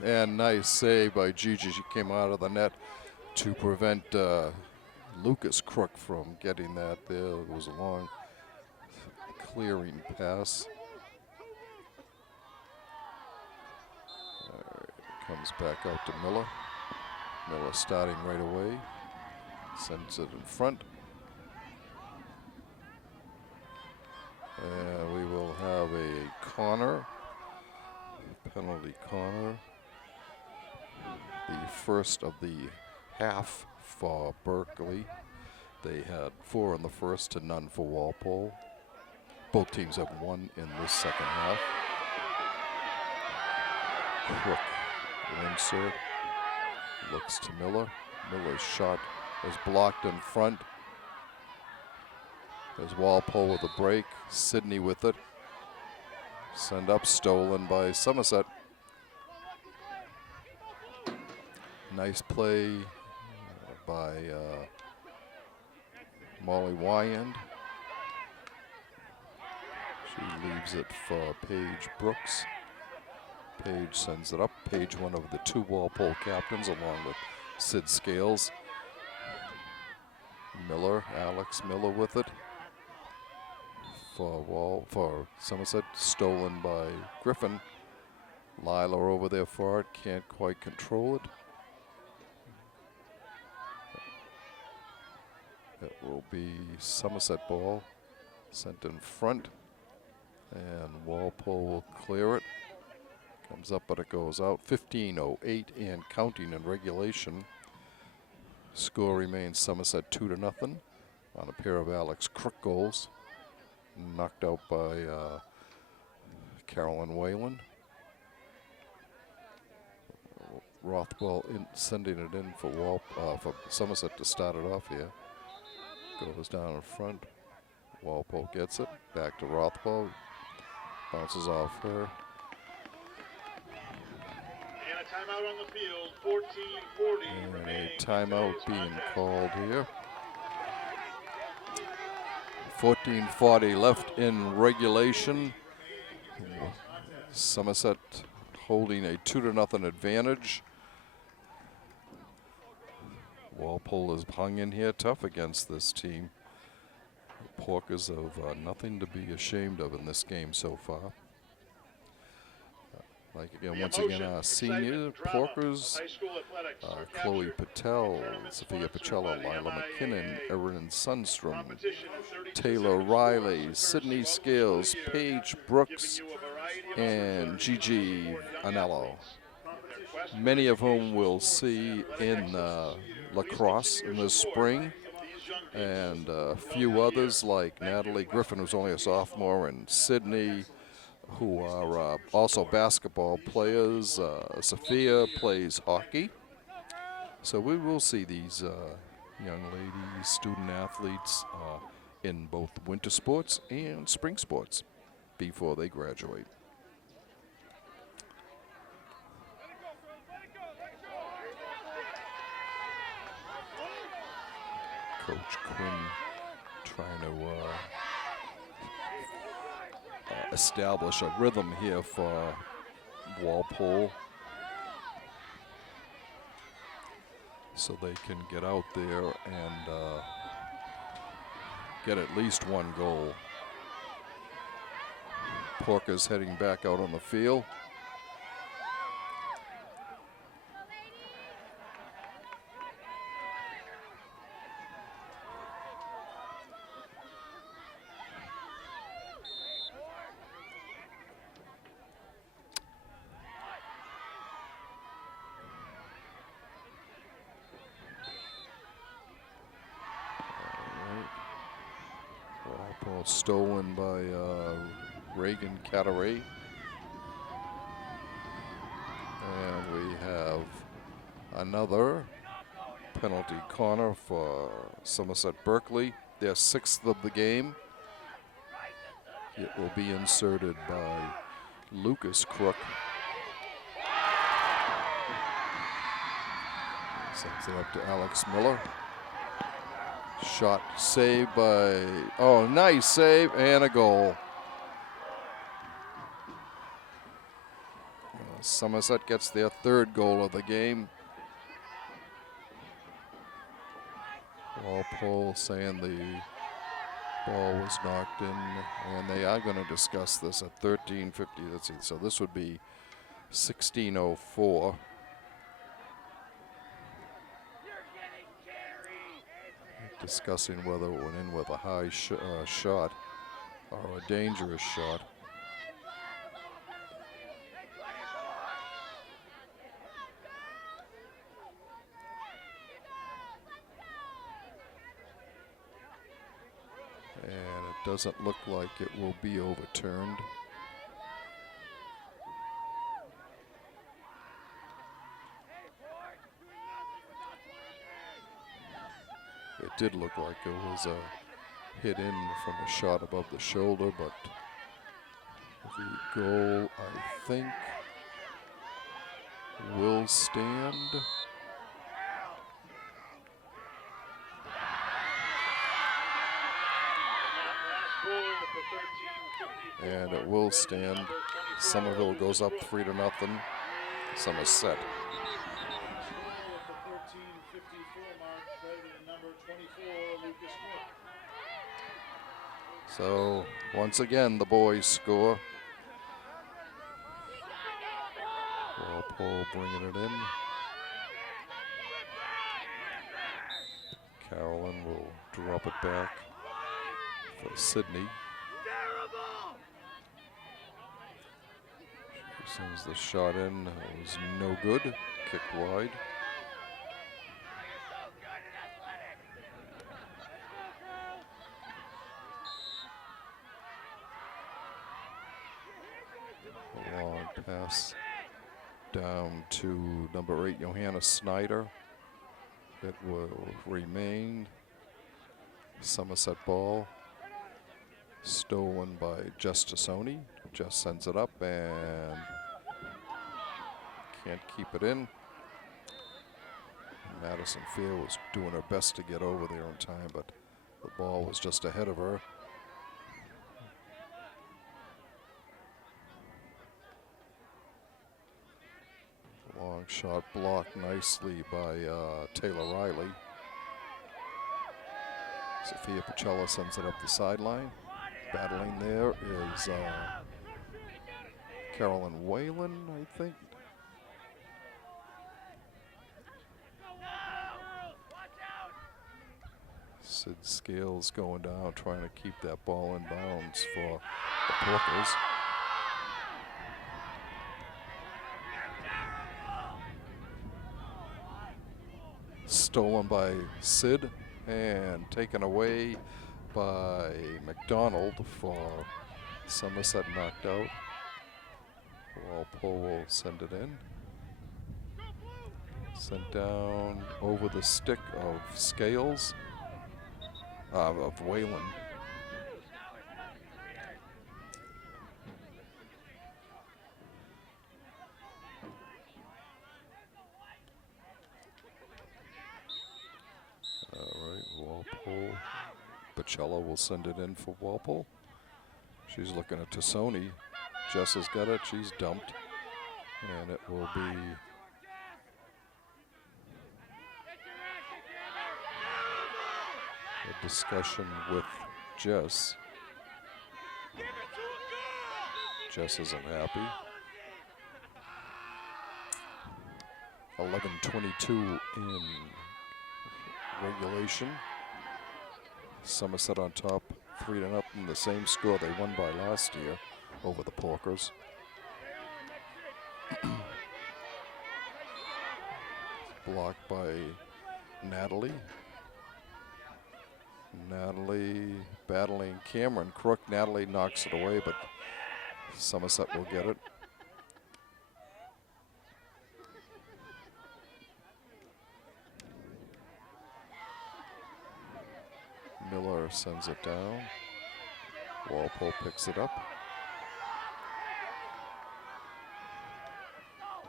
And nice save by Gigi. She came out of the net to prevent Lucas Crook from getting that there. It was a long clearing pass. Comes back out to Miller. Miller starting right away. Sends it in front. And we will have a corner. Penalty corner. The first of the half for Berkeley. They had 4 in the first to none for Walpole. Both teams have 1 in this second half. Crook insert. Looks to Miller. Miller's shot is blocked in front. There's Walpole with a break. Sydney with it. Send up, stolen by Somerset. Nice play by Molly Wyand. She leaves it for Paige Brooks. Paige sends it up. Paige, one of the 2 Walpole captains, along with Sid Scales. Miller, Alex Miller with it. For Somerset, stolen by Griffin. Lila over there for it, can't quite control it. It will be Somerset ball, sent in front, and Walpole will clear it. Comes up, but it goes out. 15:08 and counting in regulation. Score remains Somerset 2-0 on a pair of Alex Crook goals. Knocked out by Carolyn Whalen. Rothwell sending it in for Somerset to start it off here. Goes down in front. Walpole gets it. Back to Rothwell. Bounces off her. And a timeout on the field, 14:40 And remaining. a timeout being called here. 14:40 left in regulation. Somerset holding a 2-0 advantage. Walpole has hung in here tough against this team. Porkers have nothing to be ashamed of in this game so far. Like again, once again, our senior Porkers, Chloe Patel, Sophia Pacella, Lila McKinnon, Erin Sundstrom, Taylor Riley, Sydney Scales, Paige Brooks, and Gigi Anello. Many of whom we'll see in lacrosse in the spring, and a few others like Natalie Griffin, who's only a sophomore, and Sydney, who are also basketball players. Sophia plays hockey. So we will see these young ladies, student athletes, in both winter sports and spring sports before they graduate. Coach Quinn trying to establish a rhythm here for Walpole so they can get out there and get at least 1 goal. Porkers heading back out on the field. Stolen by Reagan Cataray. And we have another penalty corner for Somerset Berkely, their 6th of the game. It will be inserted by Lucas Crook. Sends it up to Alex Miller. Shot saved by, oh, nice save and a goal. Somerset gets their 3rd goal of the game. Walpole saying the ball was knocked in, and they are going to discuss this at 13:50. Let's see, so this would be 16:04. Discussing whether it went in with a high shot or a dangerous shot. And it doesn't look like it will be overturned. It did look like it was a hit in from a shot above the shoulder, but the goal, I think, will stand. And it will stand. Somerville goes up 3-0. Somerset. So once again, the boys score. Walpole bringing it in. Carolyn will drop it back for Sydney. She sends the shot in. It was no good. Kick wide. A long pass down to number 8, Johanna Snyder. It will remain Somerset ball. Stolen by Jess Tassoni. Jess sends it up and can't keep it in. Madison Fair was doing her best to get over there in time, but the ball was just ahead of her. Long shot blocked nicely by Taylor Riley. Sophia Pacella sends it up the sideline. Battling there is Carolyn Whalen, I think. Sid Scales going down, trying to keep that ball in bounds for the Porkers. Stolen by Sid and taken away by McDonald for Somerset knocked out. Walpole will send it in. Sent down over the stick of Scales, of Whalen. All right, Walpole. Pacella will send it in for Walpole. She's looking at Tassoni. Jess has got it. She's dumped. And it will be a discussion with Jess. Jess isn't happy. 11:22 in regulation. Somerset on top, 3-0, the same score they won by last year over the Porkers. Blocked by Natalie. Natalie battling Cameron Crook. Natalie knocks it away, but Somerset will get it. Miller sends it down. Walpole picks it up.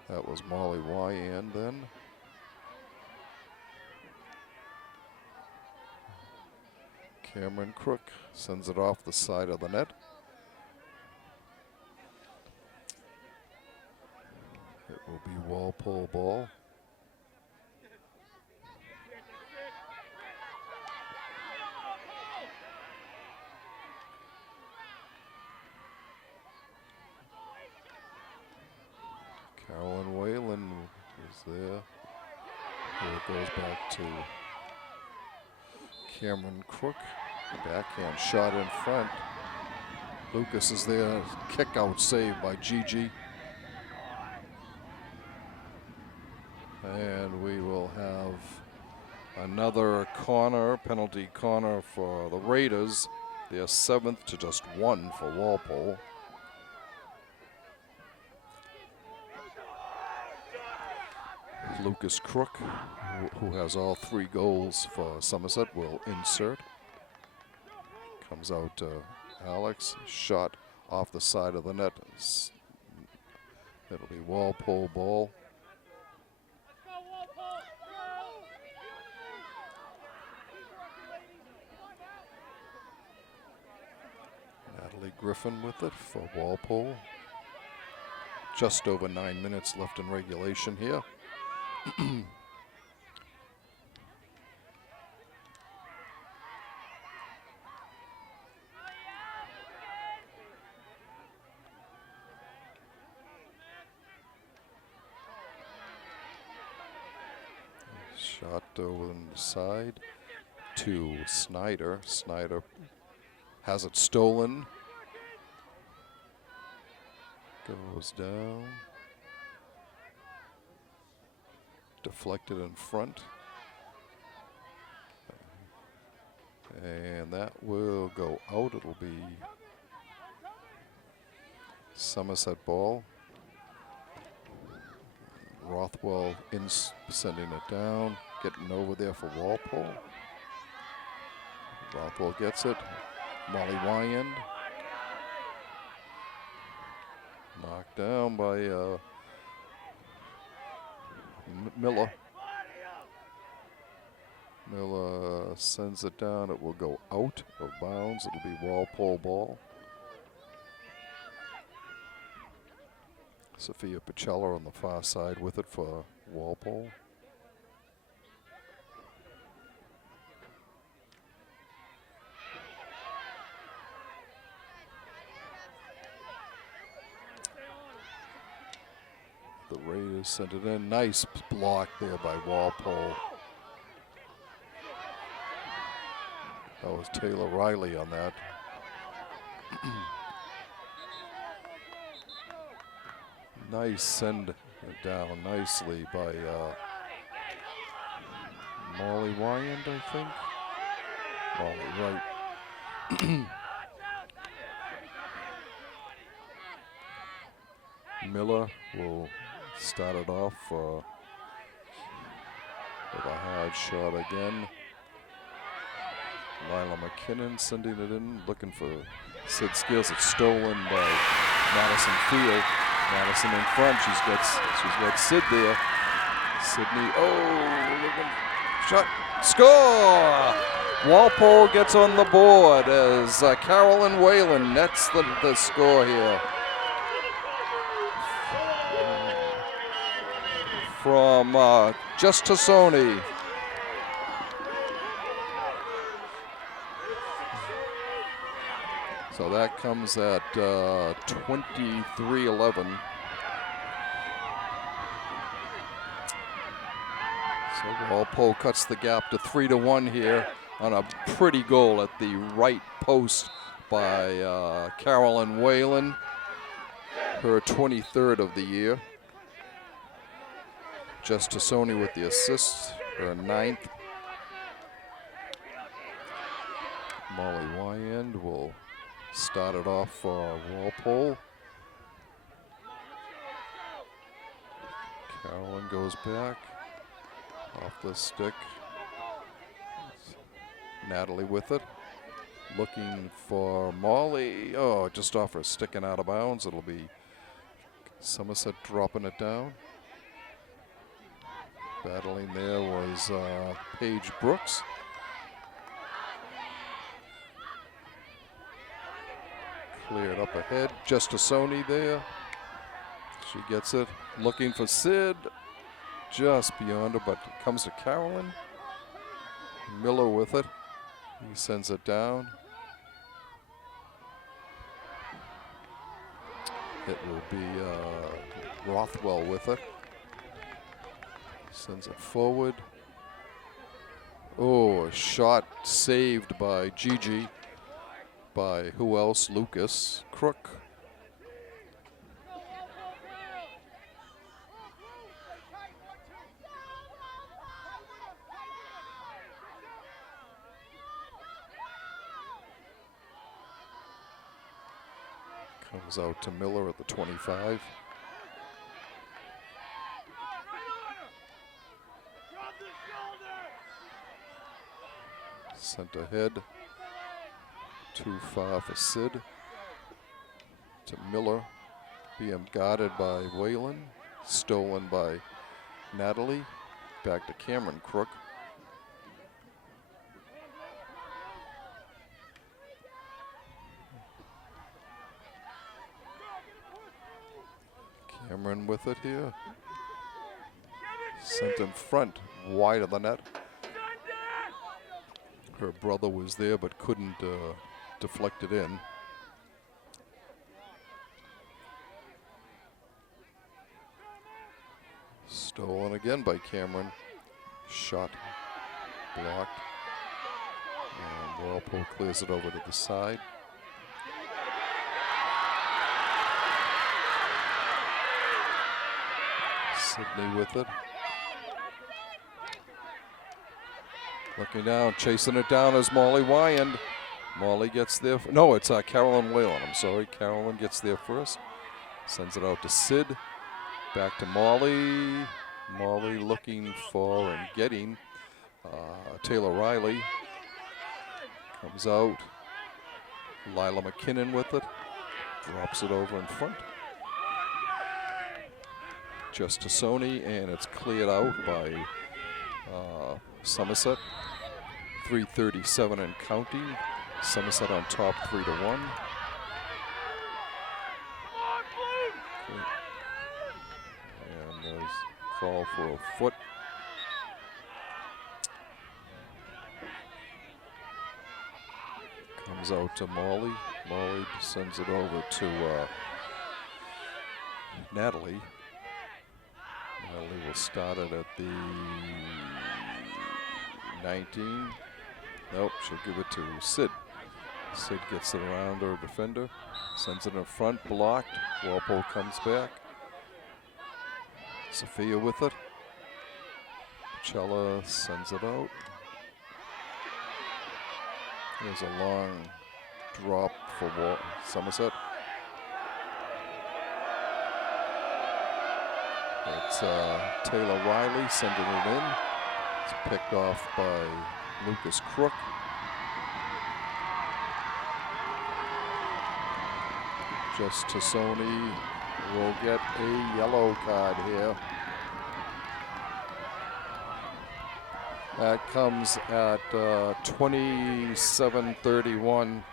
That was Molly Wyand then. Cameron Crook sends it off the side of the net. It will be Walpole ball. Carolyn Whalen is there. Here it goes back to Cameron Crook. Backhand shot in front. Lucas is there. Kick out save by Gigi. And we will have another corner, penalty corner for the Raiders. Their 7th to just 1 for Walpole. Lucas Crook, who has all 3 goals for Somerset, will insert. Comes out to Alex, shot off the side of the net. It'll be Walpole ball. Natalie Griffin with it for Walpole. Just over 9 minutes left in regulation here. Shot over on the side to Snyder. Snyder has it stolen. Goes down. Deflected in front. And that will go out. It'll be Somerset ball. Rothwell sending it down, getting over there for Walpole. Rothwell gets it. Molly Wyand. Knocked down by Miller. Miller sends it down. It will go out of bounds. It'll be Walpole ball. Sophia Picella on the far side with it for Walpole. The Raiders sent it in. Nice block there by Walpole. That was Taylor Riley on that. Nice send down nicely by Molly Wyand, I think. Molly, right. Miller will start it off with a hard shot again. Lila McKinnon sending it in, looking for Sid Skills. It's stolen by Madison Field. Madison in front. She's got Sid there. Sydney. Oh, looking shot. Score! Walpole gets on the board as Carolyn Whalen nets the score here. From Just Tassoni. So that comes at 23-11. So Walpole cuts the gap to 3-1 here on a pretty goal at the right post by Carolyn Whalen, her 23rd of the year. Just Tassoni with the assist, her 9th. Molly Wyand will start it off for Walpole. Carolyn goes back. Off the stick. Natalie with it. Looking for Molly. Oh, just off her stick and out of bounds. It'll be Somerset dropping it down. Battling there was Paige Brooks. Cleared up ahead. Just to Sony there. She gets it. Looking for Sid. Just beyond her, but it comes to Carolyn. Miller with it. He sends it down. It will be Rothwell with it. Sends it forward. Oh, a shot saved by Gigi. By who else? Lucas Crook. Comes out to Miller at the 25. Sent ahead. Too far for Sid. To Miller. Being guarded by Whalen. Stolen by Natalie. Back to Cameron Crook. Cameron with it here. Sent in front, wide of the net. Her brother was there but couldn't deflect it in. Stolen again by Cameron. Shot blocked. And Walpole clears it over to the side. Sydney with it. Looking down, chasing it down is Molly Wyand. Molly gets there. No, it's Carolyn Whalen. I'm sorry. Carolyn gets there first. Sends it out to Sid. Back to Molly. Molly looking for and getting Taylor Riley. Comes out. Lila McKinnon with it. Drops it over in front. Just to Sony, and it's cleared out by Somerset. 3:37 and counting. Somerset on top 3-1. And there's a call for a foot. Comes out to Molly. Molly sends it over to Natalie. Natalie will start it at the 19. Nope, she'll give it to Sid. Sid gets it around her defender. Sends it in front, blocked. Walpole comes back. Sophia with it. Cella sends it out. There's a long drop for Somerset. It's Taylor Riley sending it in. It's picked off by Lucas Crook. Just to Sony will get a yellow card here. That comes at 27:31.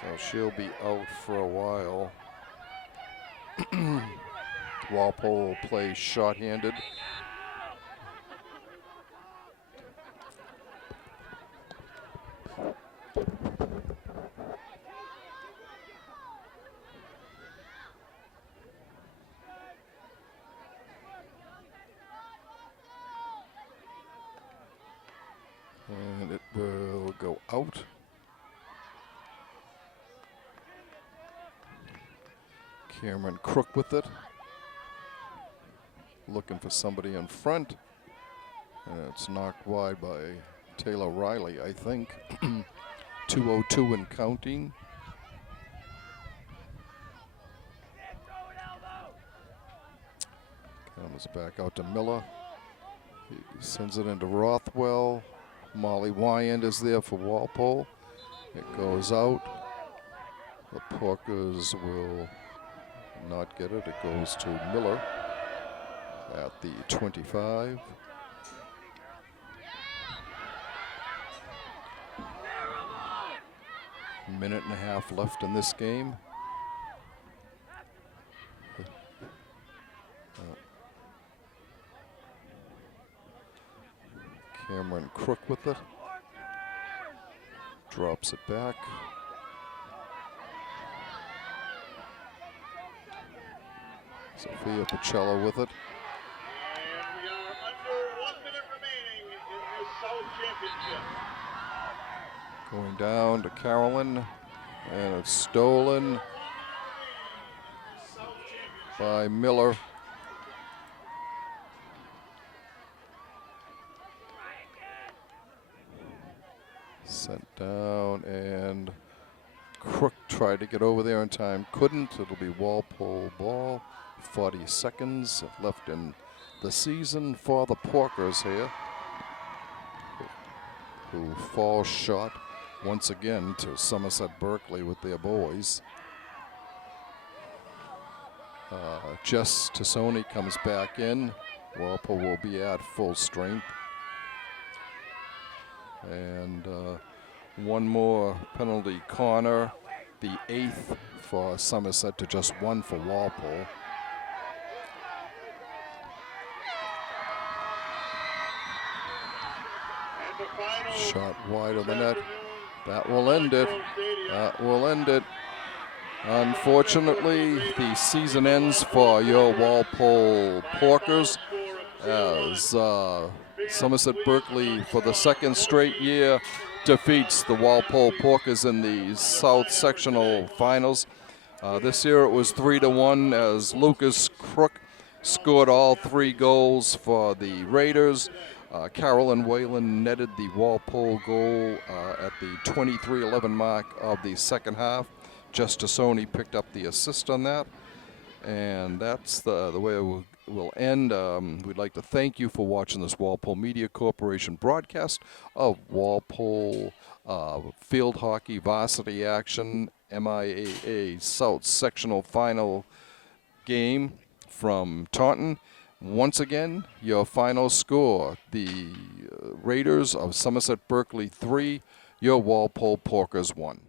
So she'll be out for a while. Walpole will play short-handed. And it will go out. Cameron Crook with it. Looking for somebody in front. And it's knocked wide by Taylor Riley, I think. 2:02 and counting. Goes back out to Miller. He sends it into Rothwell. Molly Wyand is there for Walpole. It goes out. The Porkers will not get it. It goes to Miller at the 25. Minute and a half left in this game. Cameron Crook with it. Drops it back. Sophia Pacello with it. And we are under 1 minute remaining in this South Championship. Going down to Carolyn, and it's stolen by Miller. Sent down, and Crook tried to get over there in time, couldn't. It'll be Walpole ball. 40 seconds left in the season for the Porkers here, who fall short once again to Somerset Berkely with their boys. Jess Tassoni comes back in. Walpole will be at full strength. And one more penalty corner, the 8th for Somerset to just 1 for Walpole. Shot wide of the net. That will end it. That will end it. Unfortunately, the season ends for your Walpole Porkers as Somerset Berkely, for the 2nd straight year, defeats the Walpole Porkers in the South Sectional Finals. This year it was 3-1 as Lucas Crook scored all 3 goals for the Raiders. Carolyn Whalen netted the Walpole goal at the 23:11 mark of the second half. Jess Tassoni picked up the assist on that. And that's the way it will end. We'd like to thank you for watching this Walpole Media Corporation broadcast of Walpole field hockey varsity action, MIAA South Sectional Final game from Taunton. Once again, your final score, the Raiders of Somerset Berkely 3, your Walpole Porkers 1.